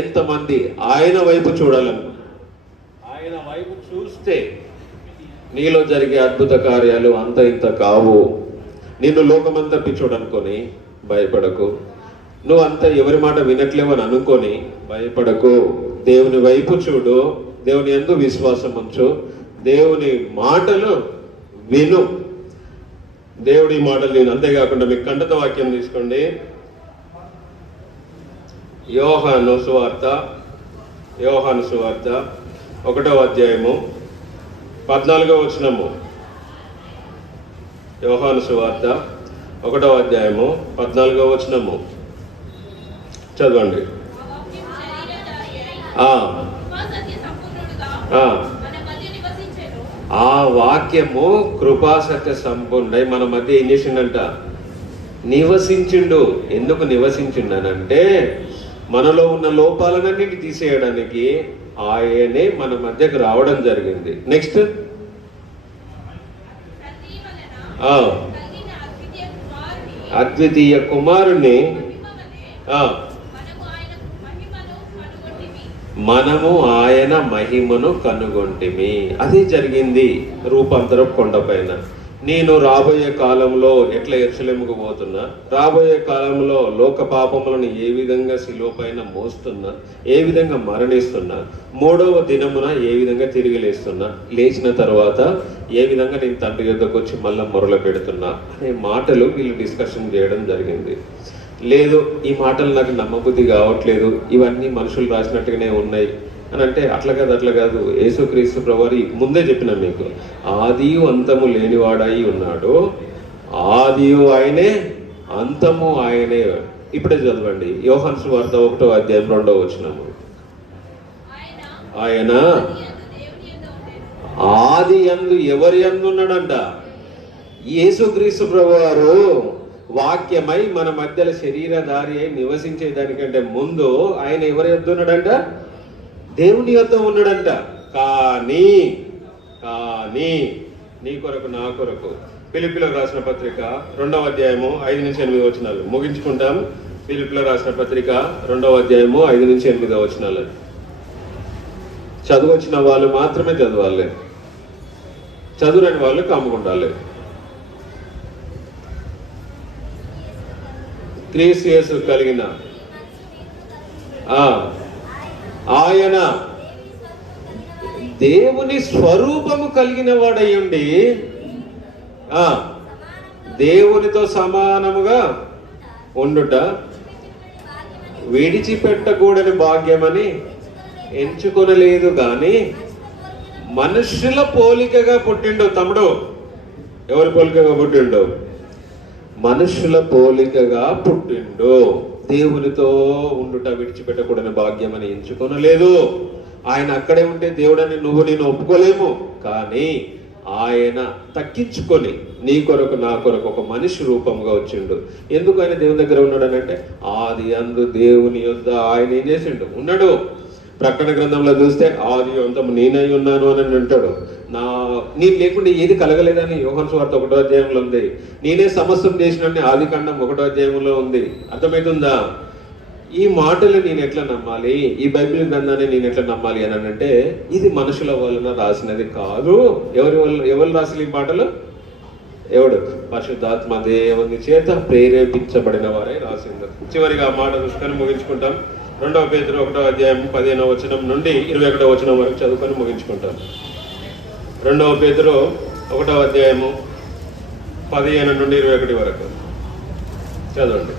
ఎంతమంది ఆయన వైపు చూడాలను? ఆయన వైపు చూస్తే నీలో జరిగే అద్భుత కార్యాలు అంత ఇంత కావు. నిన్ను లోకమంతా పిచ్చోడు అనుకొని భయపడకు, నువ్వు అంతా ఎవరి మాట వినట్లేవని అనుకొని భయపడకు. దేవుని వైపు చూడు, దేవుని యందు విశ్వాసం ఉంచు, దేవుని మాటలు విను. దేవుడి మాటలు విను. అంతేకాకుండా మీకు కంటత వాక్యం తీసుకోండి. యోహాను సువార్త 1వ అధ్యాయము 14వ వచనము. యోహాను సువార్త 1వ అధ్యాయము 14వ వచనము చదవండి. ఆ వాక్యము కృపాసత్య సంపూర్ణై మన మధ్య ఏం చేసిండంట? నివసించిండు. ఎందుకు నివసించిండనంటే మనలో ఉన్న లోపాలన్నింటినీ తీసేయడానికి ఆయనే మన మధ్యకు రావడం జరిగింది. నెక్స్ట్, అద్వితీయ కుమారుని మనము ఆయన మహిమను కనుగొంటిమి. అదే జరిగింది రూపాంతరం కొండపైన. నేను రాబోయే కాలంలో ఎట్లా యెరూషలేముకు పోతున్నా, రాబోయే కాలంలో లోక పాపములను ఏ విధంగా శిలువ పైన మోస్తున్నా, ఏ విధంగా మరణిస్తున్నా, 3వ దినమున ఏ విధంగా తిరిగి లేస్తున్నా, లేచిన తర్వాత ఏ విధంగా నేను తండ్రి యొద్దకు వచ్చి మళ్ళీ మొరలు పెడుతున్నా అనే మాటలు వీళ్ళు డిస్కషన్ చేయడం జరిగింది. లేదు, ఈ మాటలు నాకు నమ్మబుద్ధి కావట్లేదు, ఇవన్నీ మనుషులు రాసినట్టుగానే ఉన్నాయి అని అంటే అట్లా కాదు. యేసుక్రీస్తు ప్రభువారు ముందే చెప్పిన మీకు, ఆదియు అంతము లేనివాడై ఉన్నాడు, ఆదియు ఆయనే, అంతము ఆయనే. ఇప్పుడే చదవండి, యోహాను సువార్త 1వ అధ్యాయం 2వ వచనము. ఆయన ఆది యందు ఎవరి యందు ఉన్నాడంట? యేసుక్రీస్తు ప్రభువారు వాక్యమై మన మధ్యలో శరీరధారి అయి నివసించేదానికంటే ముందు ఆయన ఎవరి యొద్ద ఉన్నాడంట? దేవుని యొద్ద ఉన్నాడంట. కానీ నీ కొరకు నా కొరకు ఫిలిప్పీలకు రాసిన పత్రిక 2వ అధ్యాయము 5-8 వచనాలు ముగించుకుంటాం. ఫిలిప్పీలకు రాసిన పత్రిక 2వ అధ్యాయము 5-8 వచనాలు. చదువొచ్చిన వాళ్ళు మాత్రమే చదవాలి, చదువులేని వాళ్ళు కమ్ముకుండాలి. క్రీస్తు యేసు కలిగిన ఆయన దేవుని స్వరూపము కలిగిన వాడయ్యుండి దేవునితో సమానముగా ఉండుట విడిచిపెట్టకూడని భాగ్యమని ఎంచుకొనలేదు గాని మనుషుల పోలికగా పుట్టిండు. తమ్ముడు, ఎవరి పోలికగా పుట్టిండు? మనుషుల పోలికగా పుట్టిండు. దేవునితో ఉండుట విడిచిపెట్టకూడని భాగ్యం అని ఎంచుకొనలేదు. ఆయన అక్కడే ఉంటే దేవుడని నేను ఒప్పుకోలేము. కానీ ఆయన తగ్గించుకొని నీ కొరకు నా కొరకు ఒక మనిషి రూపంగా వచ్చిండు. ఎందుకు ఆయన దేవుని దగ్గర ఉన్నాడనంటే, ఆది అందు దేవుని యొద్ద ఆయన ఏం చేసిండు? ఉన్నాడు. ప్రకటన గ్రంథంలో చూస్తే ఆది అంతం నేనై ఉన్నాను అని అంటాడు. నేను లేకుండా ఏది కలగలేదని యోహాను సువార్త 1వ అధ్యాయంలో ఉంది. నేనే సమస్తం చేసినని ఆదికాండం 1వ అధ్యాయంలో ఉంది. అర్థమవుతుందా? ఈ మాటలు నేను ఎట్లా నమ్మాలి, ఈ బైబిల్ గ్రంథాన్ని నేను ఎట్లా నమ్మాలి అని అంటే, ఇది మనుషుల వలన రాసినది కాదు. ఎవరు రాసిన ఈ మాటలు? ఎవడు? పరిశుద్ధాత్మ దేవుని చేత ప్రేరేపించబడిన వారే రాసింది. చివరిగా ఆ మాట చూసుకొని ముగించుకుంటాం. 2వ పేతురు 1వ అధ్యాయం 15వ వచనం నుండి 21వ వచనం వరకు చదువుకొని ముగించుకుంటాం. 2వ పేతురు 1వ అధ్యాయము 15 నుండి 21 వరకు చదవండి.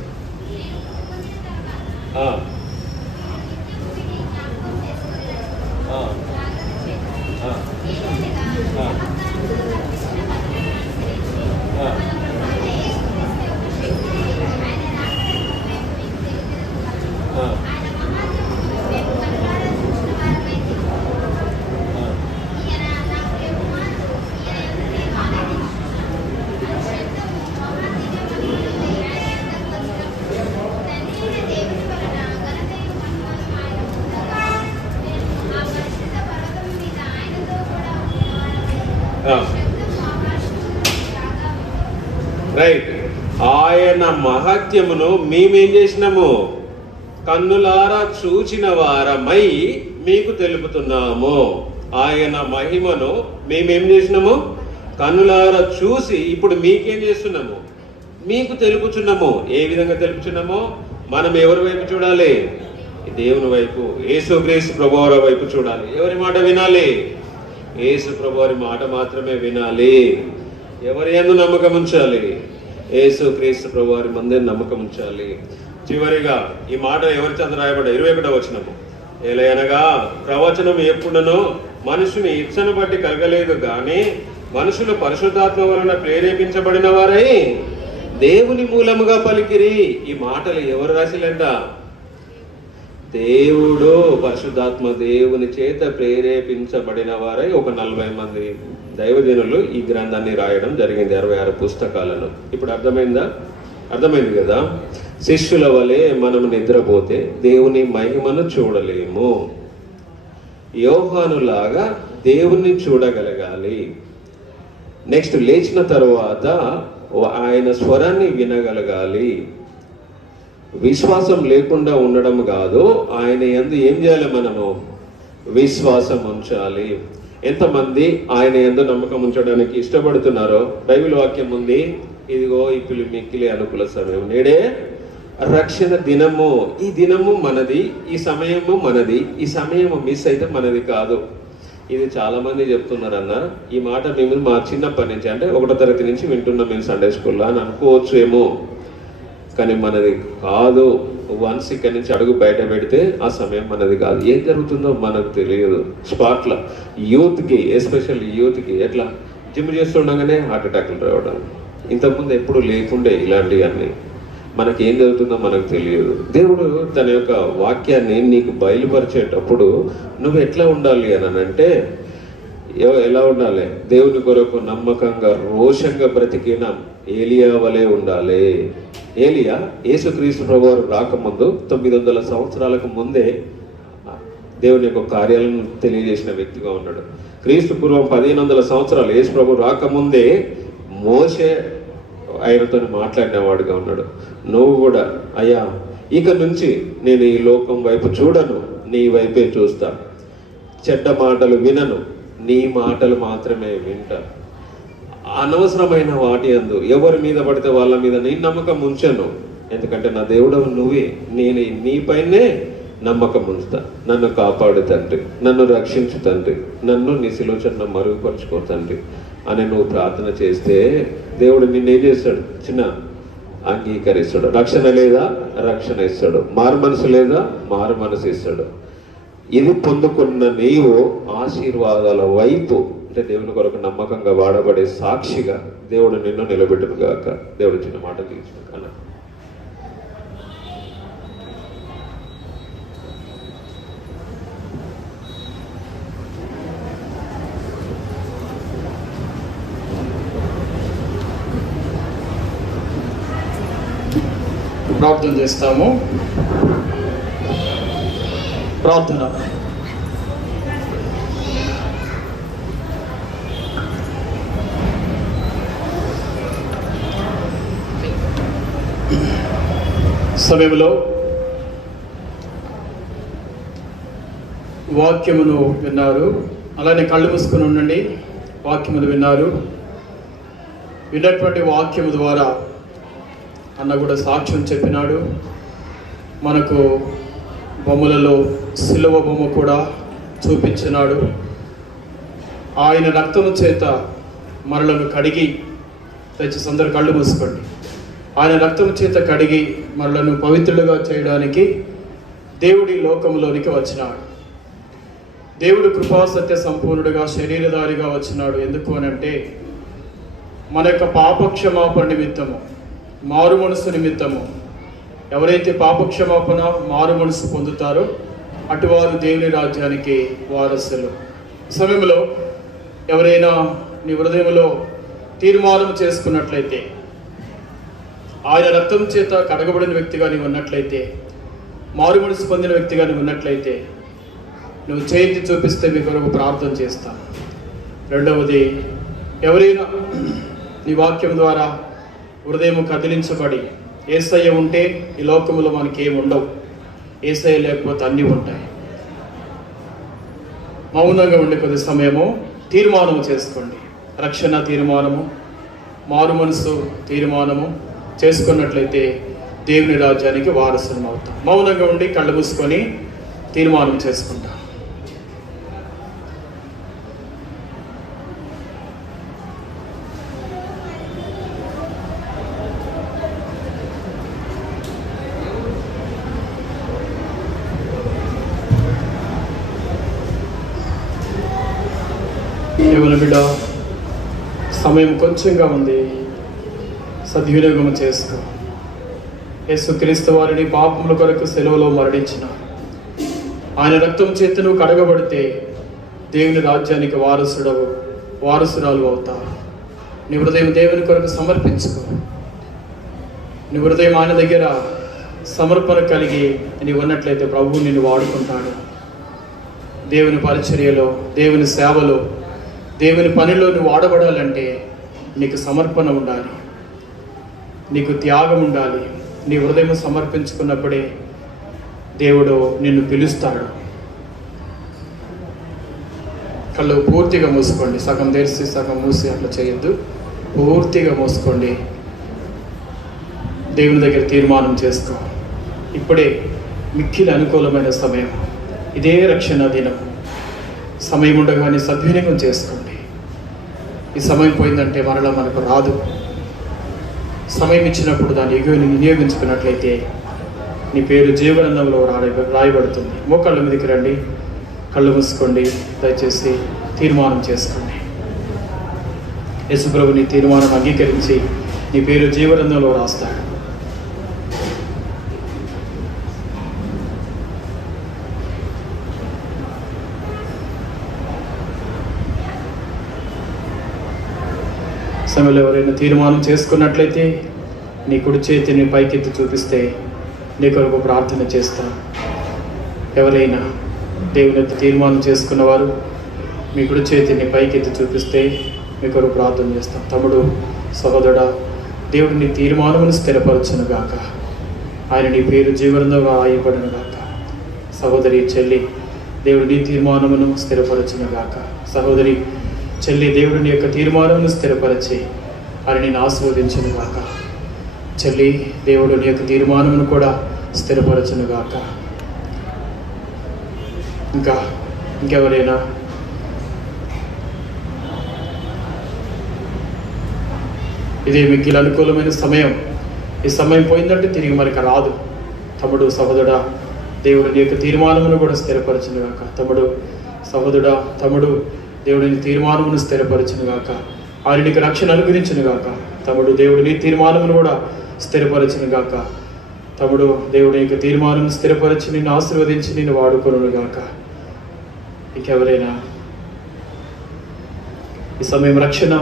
రైట్. ఆయన మహత్యమును మేమేం చేసినాము? కన్నులారా చూచిన వారమై మీకు తెలుపుతున్నాము. ఆయన మహిమను మేమేం చేసినాము? కన్నులారా చూసి ఇప్పుడు మీకేం చేస్తున్నాము? మీకు తెలుపుచున్నాము. ఏ విధంగా తెలుపుచున్నామో? మనం ఎవరి వైపు చూడాలి? దేవుని వైపు, యేసుక్రీస్తు ప్రభువారి వైపు చూడాలి. ఎవరి మాట వినాలి? యేసు ప్రభువారి మాట మాత్రమే వినాలి. ఎవరి యందు నమ్మకం ఉంచాలి? యేసుక్రీస్తు ప్రభువారి మందే నమ్మకం ఉంచాలి. చివరిగా ఈ మాట ఎవరి చేత రాయబడ్డ 21వ వచనము, ఏలయనగా ప్రవచనం ఎప్పుడునో మనుషుని ఇచ్చను బట్టి కలగలేదు కానీ మనుషులు పరిశుద్ధాత్మ వలన ప్రేరేపించబడిన వారై దేవుని మూలముగా పలికిరి. ఈ మాటలు ఎవరు రాసిలంట? దేవుడు, పరిశుద్ధాత్మ దేవుని చేత ప్రేరేపించబడిన వారై ఒక 40 మంది దైవజనులు ఈ గ్రంథాన్ని రాయడం జరిగింది, 66 పుస్తకాలను. ఇప్పుడు అర్థమైంది కదా? శిష్యుల వలె మనం నిద్రపోతే దేవుని మహిమను చూడలేము. యోహానులాగా దేవుణ్ణి చూడగలగాలి. నెక్స్ట్, లేచిన తరువాత ఆయన స్వరాన్ని వినగలగాలి. విశ్వాసం లేకుండా ఉండడం కాదు, ఆయన యందు ఏం చేయాలి? మనము విశ్వాసం ఉంచాలి. ఎంతమంది ఆయన యందు నమ్మకం ఉంచడానికి ఇష్టపడుతున్నారో బైబిల్ వాక్యం ఉంది, ఇదిగో ఇప్పుడు మిక్కిలి అనుకూల సమయం, నేడే రక్షణ దినము. ఈ దినము మనది, ఈ సమయము మనది. ఈ సమయము మిస్ అయితే మనది కాదు. ఇది చాలా మంది చెప్తున్నారన్న. ఈ మాట మేము మా చిన్నప్పటి నుంచి, అంటే 1వ తరగతి నుంచి వింటున్నాం మేము సండే స్కూల్లో అని అనుకోవచ్చు ఏమో, కానీ మనది కాదు. వన్స్ ఇక్కడి నుంచి అడుగు బయట పెడితే ఆ సమయం మనది కాదు. ఏం జరుగుతుందో మనకు తెలియదు. స్పాట్లో యూత్కి, ఎస్పెషల్లీ యూత్కి ఎట్లా జిమ్ చేస్తుండగానే హార్ట్ అటాక్లు రావడం, ఇంతకుముందు ఎప్పుడు లేకుండే ఇలాంటివన్నీ. మనకి ఏం జరుగుతుందో మనకు తెలియదు. దేవుడు తన యొక్క వాక్యాన్ని నీకు బయలుపరిచేటప్పుడు నువ్వు ఎట్లా ఉండాలి అని అంటే, ఎలా ఉండాలి? దేవుని కొరకు నమ్మకంగా రోషంగా బ్రతికిన ఏలియా వలె ఉండాలి. ఏలియా యేసుక్రీస్తు ప్రభువారు రాకముందు 900 సంవత్సరాలకు ముందే దేవుని యొక్క కార్యాలను తెలియజేసిన వ్యక్తిగా ఉన్నాడు. క్రీస్తు పూర్వం 1500 సంవత్సరాలు యేసు ప్రభు రాకముందే మోషే ఆయనతో మాట్లాడినవాడుగా ఉన్నాడు. నువ్వు కూడా, అయ్యా ఇక నుంచి నేను ఈ లోకం వైపు చూడను, నీ వైపే చూస్తా, చెడ్డ మాటలు వినను, నీ మాటలు మాత్రమే వింటా, అనవసరమైన వాటి అందు ఎవరి మీద పడితే వాళ్ళ మీద నేను నమ్మకం ఉంచాను, ఎందుకంటే నా దేవుడు నువ్వే, నేను నీపైనే నమ్మకం ఉంచుతా. నన్ను కాపాడు తండ్రి, నన్ను రక్షించు తండ్రి, నన్ను నీ శిలోచన మరుగుపరుచుకో తండ్రి అని నువ్వు ప్రార్థన చేస్తే దేవుడు నిన్నేం చేస్తాడు? చిన్న అంగీకరిస్తాడు. రక్షణ లేదా? రక్షణ ఇస్తాడు. మారు మనసు లేదా? మారు మనసు ఇస్తాడు. ఇది పొందుకున్న నీవు ఆశీర్వాదాల వైపు, అంటే దేవుని కొరకు నమ్మకంగా వాడబడే సాక్షిగా దేవుడు నిన్ను నిలబెట్టును గాక. దేవుడు చిన్న మాట తీర్చును కన్నా. ప్రార్థన చేస్తాము. ప్రార్థన. సమయంలో వాక్యమును విన్నారు, అలానే కళ్ళు మూసుకొని ఉండండి. వాక్యమును విన్నారు. విన్నటువంటి వాక్యము ద్వారా అన్న కూడా సాక్ష్యం చెప్పినాడు. మనకు బొమ్మలలో సిలువ బొమ్మ కూడా చూపించినాడు. ఆయన రక్తము చేత మనలను కడిగి, దయచేసి అందరూ కళ్ళు మూసుకోండి. ఆయన రక్తము చేత కడిగి మనలను పవిత్రులుగా చేయడానికి దేవుడి లోకంలోనికి వచ్చినాడు. దేవుడు కృపా సత్య సంపూర్ణుడుగా శరీరధారిగా వచ్చినాడు. ఎందుకు అనంటే మన యొక్క పాపక్షమాపణ నిమిత్తము, మారు మనసు నిమిత్తము, ఎవరైతే పాపక్షమాపణ మారు మనసు పొందుతారో అటువారు దేవుని రాజ్యానికి వారసులు. సమయంలో ఎవరైనా నీ హృదయంలో తీర్మానం చేసుకున్నట్లయితే, ఆయన రక్తం చేత కడగబడిన వ్యక్తిగా నీవు ఉన్నట్లయితే, మారు మనసు పొందిన వ్యక్తిగా నీవు ఉన్నట్లయితే, నువ్వు చేతి చూపిస్తే మీ కొరకు ప్రార్థన చేస్తాను. రెండవది, ఎవరైనా నీ వాక్యం ద్వారా హృదయం కదిలించబడి, యేసయ్య ఉంటే ఈ లోకంలో మనకేమి ఉండవు, యేసయ్య లేకపోతే అన్నీ ఉంటాయి. మౌనంగా ఉండే కొద్ది సమయము తీర్మానము చేసుకోండి. రక్షణ తీర్మానము, మారు మనసు తీర్మానము చేసుకున్నట్లయితే దేవుని రాజ్యానికి వారసులం అవుతాం. మౌనంగా ఉండి కళ్ళు మూసుకొని తీర్మానం చేసుకుంటాం. ఏమన్నా బిడ్డ, సమయం కొంచెంగా ఉంది, సద్వినియోగం చేసుకో. యేసుక్రీస్తు వారిని పాపముల కొరకు సెలవులో మరణించిన ఆయన రక్తం చేత నువ్వు కడగబడితే దేవుని రాజ్యానికి వారసురాలు అవుతావు. నీ హృదయం దేవుని కొరకు సమర్పించుకో. నీ హృదయం ఆయన దగ్గర సమర్పణ కలిగి నీవు ఉన్నట్లయితే ప్రభువు నిన్ను వాడుకుంటాడు. దేవుని పరిచర్యలో, దేవుని సేవలో, దేవుని పనిలో నువ్వు వాడబడాలంటే నీకు సమర్పణ ఉండాలి, నీకు త్యాగం ఉండాలి. నీ హృదయం సమర్పించుకున్నప్పుడే దేవుడు నిన్ను పిలుస్తాడు. కళ్ళు పూర్తిగా మూసుకోండి. సగం తెరిచి సగం మూసి అట్లా చేయొద్దు. పూర్తిగా మూసుకోండి. దేవుని దగ్గర తీర్మానం చేసుకో. ఇప్పుడే మిక్కిలి అనుకూలమైన సమయం. ఇదే రక్షణ దినం. సమయం ఉండగానే సద్వినియోగం చేసుకోండి. ఈ సమయం పోయిందంటే మరలా మనకు రాదు. సమయం ఇచ్చినప్పుడు దాన్ని వినియోగించుకున్నట్లయితే నీ పేరు జీవగ్రంథంలో రాయబడుతుంది. మోకాళ్ళ మీదకి రండి, కళ్ళు మూసుకోండి. దయచేసి తీర్మానం చేసుకోండి. యేసుప్రభు నీ తీర్మానం అంగీకరించి నీ పేరు జీవగ్రంథంలో రాస్తాడు. సమయంలో ఎవరైనా తీర్మానం చేసుకున్నట్లయితే నీ కుడి చేతిని పైకెత్తి చూపిస్తే నీ కొరకు ప్రార్థన చేస్తాను. ఎవరైనా దేవుని తీర్మానం చేసుకున్నవారు మీ కుడి చేతిని పైకెత్తి చూపిస్తే మీ కొరకు ప్రార్థన చేస్తాం. తమ్ముడు, సహోదరుడా, దేవుడు నీ తీర్మానమును స్థిరపరచును గాక. ఆయన నీ పేరు జీవనంగా రాయబడును గాక. సహోదరి, చెల్లి, దేవుడు నీ తీర్మానమును స్థిరపరచును గాక. సహోదరి, చెల్లి, దేవుడు నీ యొక్క తీర్మానమును స్థిరపరిచి ఆయన నేను ఆస్వాదించును గాక. చెల్లి, దేవుడు నీ యొక్క తీర్మానమును కూడా స్థిరపరచును గాక. ఇంకెవరైనా ఇదే మిక్కిలి అనుకూలమైన సమయం. ఈ సమయం పోయిందంటే తిరిగి మనకి రాదు. తమ్ముడు, సహోదరుడా, దేవుడు నీ యొక్క తీర్మానమును కూడా స్థిరపరచును గాక. తమ్ముడు, సహోదరుడా, తమ్ముడు, దేవుడు నీ తీర్మానమును స్థిరపరచును గాక. ఆయన నీకు రక్షణ అనుగ్రహించును గాక. తమ్ముడు, దేవుడు నీ తీర్మానమును కూడా స్థిరపరచును గాక. తమ్ముడు, దేవుడి యొక్క తీర్మానం స్థిరపరిచి నిన్ను ఆశీర్వదించి నిన్ను వాడుకొనును గాక. ఇంకెవరైనా ఈ సమయం రక్షణ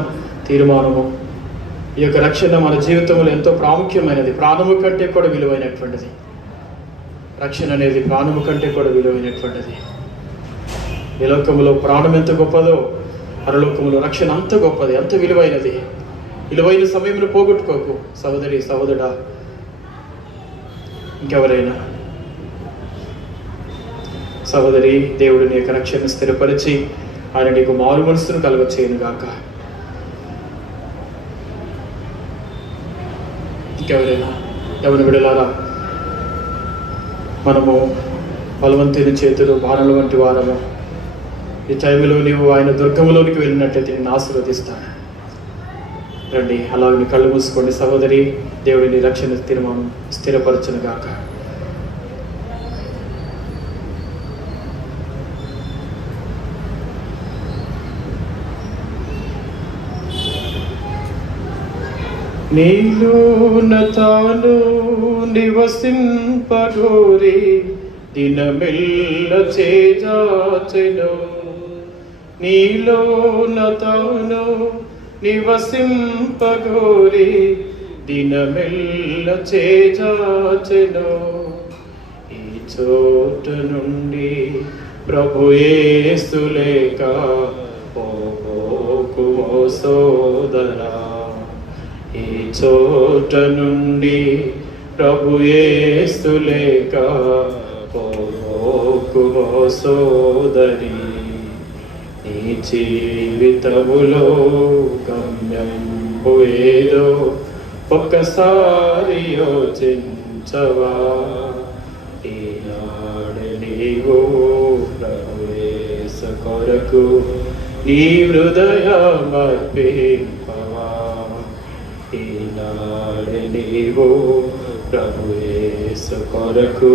తీర్మానము, ఈ యొక్క రక్షణ మన జీవితంలో ఎంతో ప్రాముఖ్యమైనది. ప్రాణము కంటే కూడా విలువైనటువంటిది. రక్షణ అనేది ప్రాణము కంటే కూడా విలువైనటువంటిది. ఈ లోకంలో ప్రాణం ఎంత గొప్పదో పరలోకంలో రక్షణ అంత గొప్పది, అంత విలువైనది. విలువైన సమయంలో పోగొట్టుకోకు సహోదరి, సహోదరుడా. ఇంకెవరైనా సహోదరి, దేవుడు నీ యొక్క రక్షణ స్థిరపరిచి ఆయన నీకు మారు మనసును కలుగచేయును గాక. ఇంకెవరైనా ఎవరి విడలారా, మనము బలవంతుని చేతులు బాణల వంటి వారము. ఈ టైంలో నీవు ఆయన దుర్గంలోనికి వెళ్ళినట్లయితే నేను ఆశీర్వదిస్తాను. రండి, అలాగే కళ్ళు మూసుకోండి. సహోదరి, దేవుడిని రక్షణ తీర్మానం స్థిరపరచును గాక. నీలోన తాను నివసింపగోరి దినమెల్ల చేజాచెను. నీలోన తాను నివసింపగోరి దినమెల్ల చేజాచెను. ఈ చోట నుండి ప్రభు యేసు లేక పోకుమో సోదరా. ఈ చోట నుండి ప్రభు యేసు లేక పోకుమో సోదరి. నీ జీవితములో గమ్యం ఏదో ఒక్కసారి యోచించవా. ఈనాడు నీవు ప్రభు యేసు కొరకు నీ హృదయమర్పింపవా. ఈనాడు నీవు ప్రభు యేసు కొరకు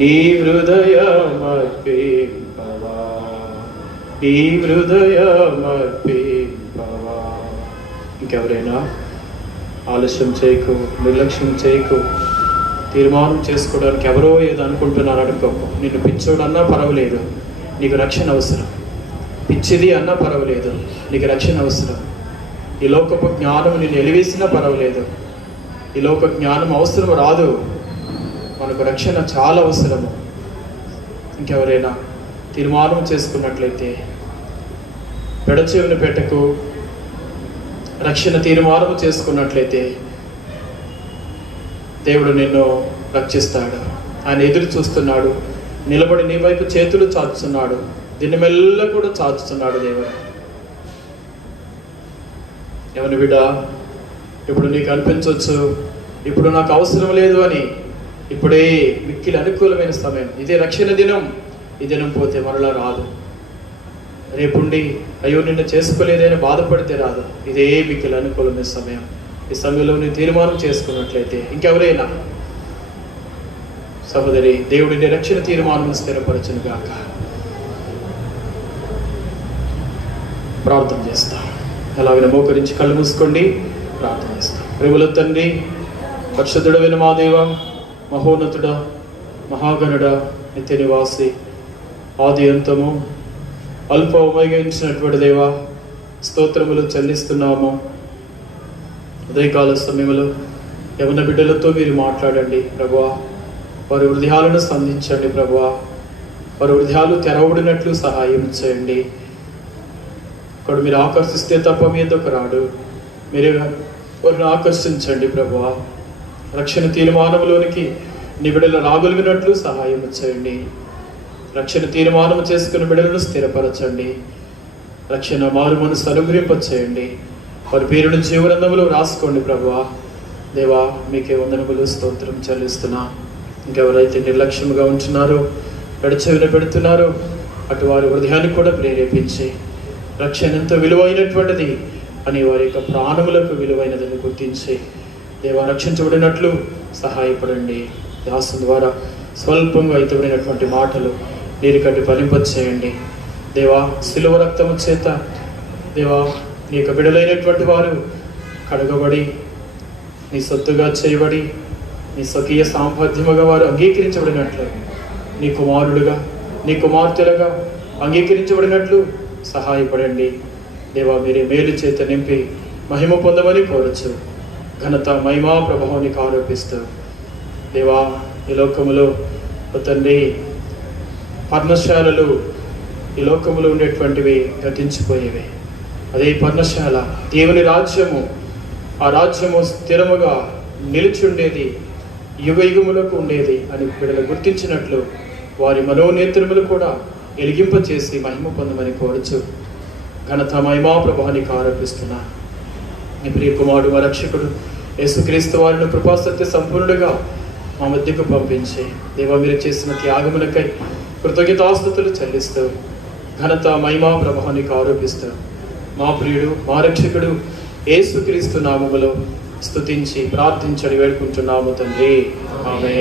నీ హృదయమర్పింపవా. నీ హృదయమర్పింపవా. ఇంకెవరైనా ఆలస్యం చేయకు, నిర్లక్ష్యం చేయకు. తీర్మానం చేసుకోవడానికి ఎవరో ఏదో అనుకుంటున్నారు అనుకోకు. నిన్ను పిచ్చోడన్నా పర్వాలేదు, నీకు రక్షణ అవసరం. పిచ్చిది అన్నా పర్వాలేదు, నీకు రక్షణ అవసరం. ఈ లోకపు జ్ఞానం నిన్ను ఎలివేసినా పర్వాలేదు. ఈ లోక జ్ఞానం అవసరం రాదు, మనకు రక్షణ చాలా అవసరము. ఇంకెవరైనా తీర్మానం చేసుకున్నట్లయితే పెడచెవిని పెట్టకు. రక్షణ తీర్మానం చేసుకున్నట్లయితే దేవుడు నిన్ను రక్షిస్తాడు. ఆయన ఎదురు చూస్తున్నాడు, నిలబడి నీ వైపు చేతులు చాచుతున్నాడు. దీన్ని మెల్ల కూడా చాచుతున్నాడు దేవుడు. ఎవరి బిడ్డ, ఇప్పుడు నీకు అనిపించవచ్చు ఇప్పుడు నాకు అవసరం లేదు అని. ఇప్పుడే మిక్కిలి అనుకూలమైన సమయం. ఇదే రక్షణ దినం. ఈ దినం పోతే మరలా రాదు. రేపుండి అయ్యో నిన్ను చేసుకోలేదని బాధపడితే రాదు. ఇదే మిక్కిలి అనుకూలమైన సమయం. ఈ సమయంలో నువ్వు తీర్మానం చేసుకున్నట్లయితే ఇంకెవరైనా సహోదరి, దేవుడిని రక్షణ తీర్మానం స్థిరపరచును గాక. ప్రార్థన చేస్తాం. అలాగే మోకరించి కళ్ళు మూసుకోండి, ప్రార్థన చేస్తాం. ప్రేమల తండ్రి, పరిశుద్ధుడైన మా దేవ, మహోన్నతుడ, మహాగణుడ, నిత్య నివాసి, ఆది అంతము, అల్ప ఉపయోగించినటువంటి దేవ, స్తోత్రములు చెల్లిస్తున్నాము. ఉదయకాల సమయంలో యవన బిడ్డలతో మీరు మాట్లాడండి ప్రభువా. వారి హృదయాలను స్పందించండి ప్రభువా. వారి హృదయాలు తెరవడినట్లు సహాయం చేయండి. ఇక్కడ మీరు ఆకర్షిస్తే తప్ప మీదకు రాడు. మీరే వారిని ఆకర్షించండి ప్రభువా. రక్షణ తీర్మానంలోనికి నీ బిడ్డలు రాగలిగినట్లు సహాయం చేయండి. రక్షణ తీర్మానం చేసుకున్న బిడ్డలను స్థిరపరచండి. రక్షణ మారు మనసు అనుగ్రహింపచేయండి. వారి పేరును జీవనందములో రాసుకోండి ప్రభువా. దేవా, మీకే వందనములు స్తోత్రం చెల్లిస్తున్నా. ఇంకెవరైతే నిర్లక్ష్యంగా ఉంటున్నారో, ఎడచెవిన పెడుతున్నారో అటు వారి హృదయాన్ని కూడా ప్రేరేపించి రక్షణ ఎంతో విలువైనటువంటిది అని వారి యొక్క ప్రాణములకు విలువైనదని గుర్తించి దేవా రక్షించబడినట్లు సహాయపడండి. దాసు ద్వారా స్వల్పంగా అయితబడినటువంటి మాటలు నీరు కట్టి ఫలింపచేయండి. దేవా, శిలువ రక్తము చేత దేవా నీ యొక్క బిడలైనటువంటి వారు కడగబడి నీ సొత్తుగా చేయబడి నీ స్వకీయ సాంపద్యముగా వారు అంగీకరించబడినట్లు, నీ కుమారుడుగా నీ కుమార్తెలుగా అంగీకరించబడినట్లు సహాయపడండి. దేవా, మీరే మేలు చేత నింపి మహిమ పొందమని కోరచ్చు. ఘనత మహిమా ప్రభావానికి ఆరోపిస్తూ దేవా, ఈ లోకములో తండ్రి పర్ణశాలలు ఈ లోకములో ఉండేటువంటివి గతించిపోయేవి. అదే పర్ణశాల దేవుని రాజ్యము, ఆ రాజ్యము స్థిరముగా నిలిచి ఉండేది, యుగ యుగములకు ఉండేది అని బిడ్డలు గుర్తించినట్లు వారి మనోనేత్రములు కూడా వెలిగింపచేసి మహిమ పొందమని కోరచ్చు. ఘనత మహిమా ప్రభావానికి ఆరోపిస్తున్నా. నీ ప్రియ కుమారుడు మా రక్షకుడు యేసుక్రీస్తు వారిని కృపాసత్య సంపూర్ణుడిగా మా మధ్యకు పంపించి దేవా మీరు చేసిన త్యాగములకై కృతజ్ఞతాస్తుతులు చెల్లిస్తూ ఘనత మహిమా ప్రభావానికి ఆరోపిస్తూ మా ప్రియుడు మా రక్షకుడు యేసుక్రీస్తు నామములో స్తుతించి ప్రార్థించడి వేడుకుంటున్నాము తండ్రి. ఆమేన్.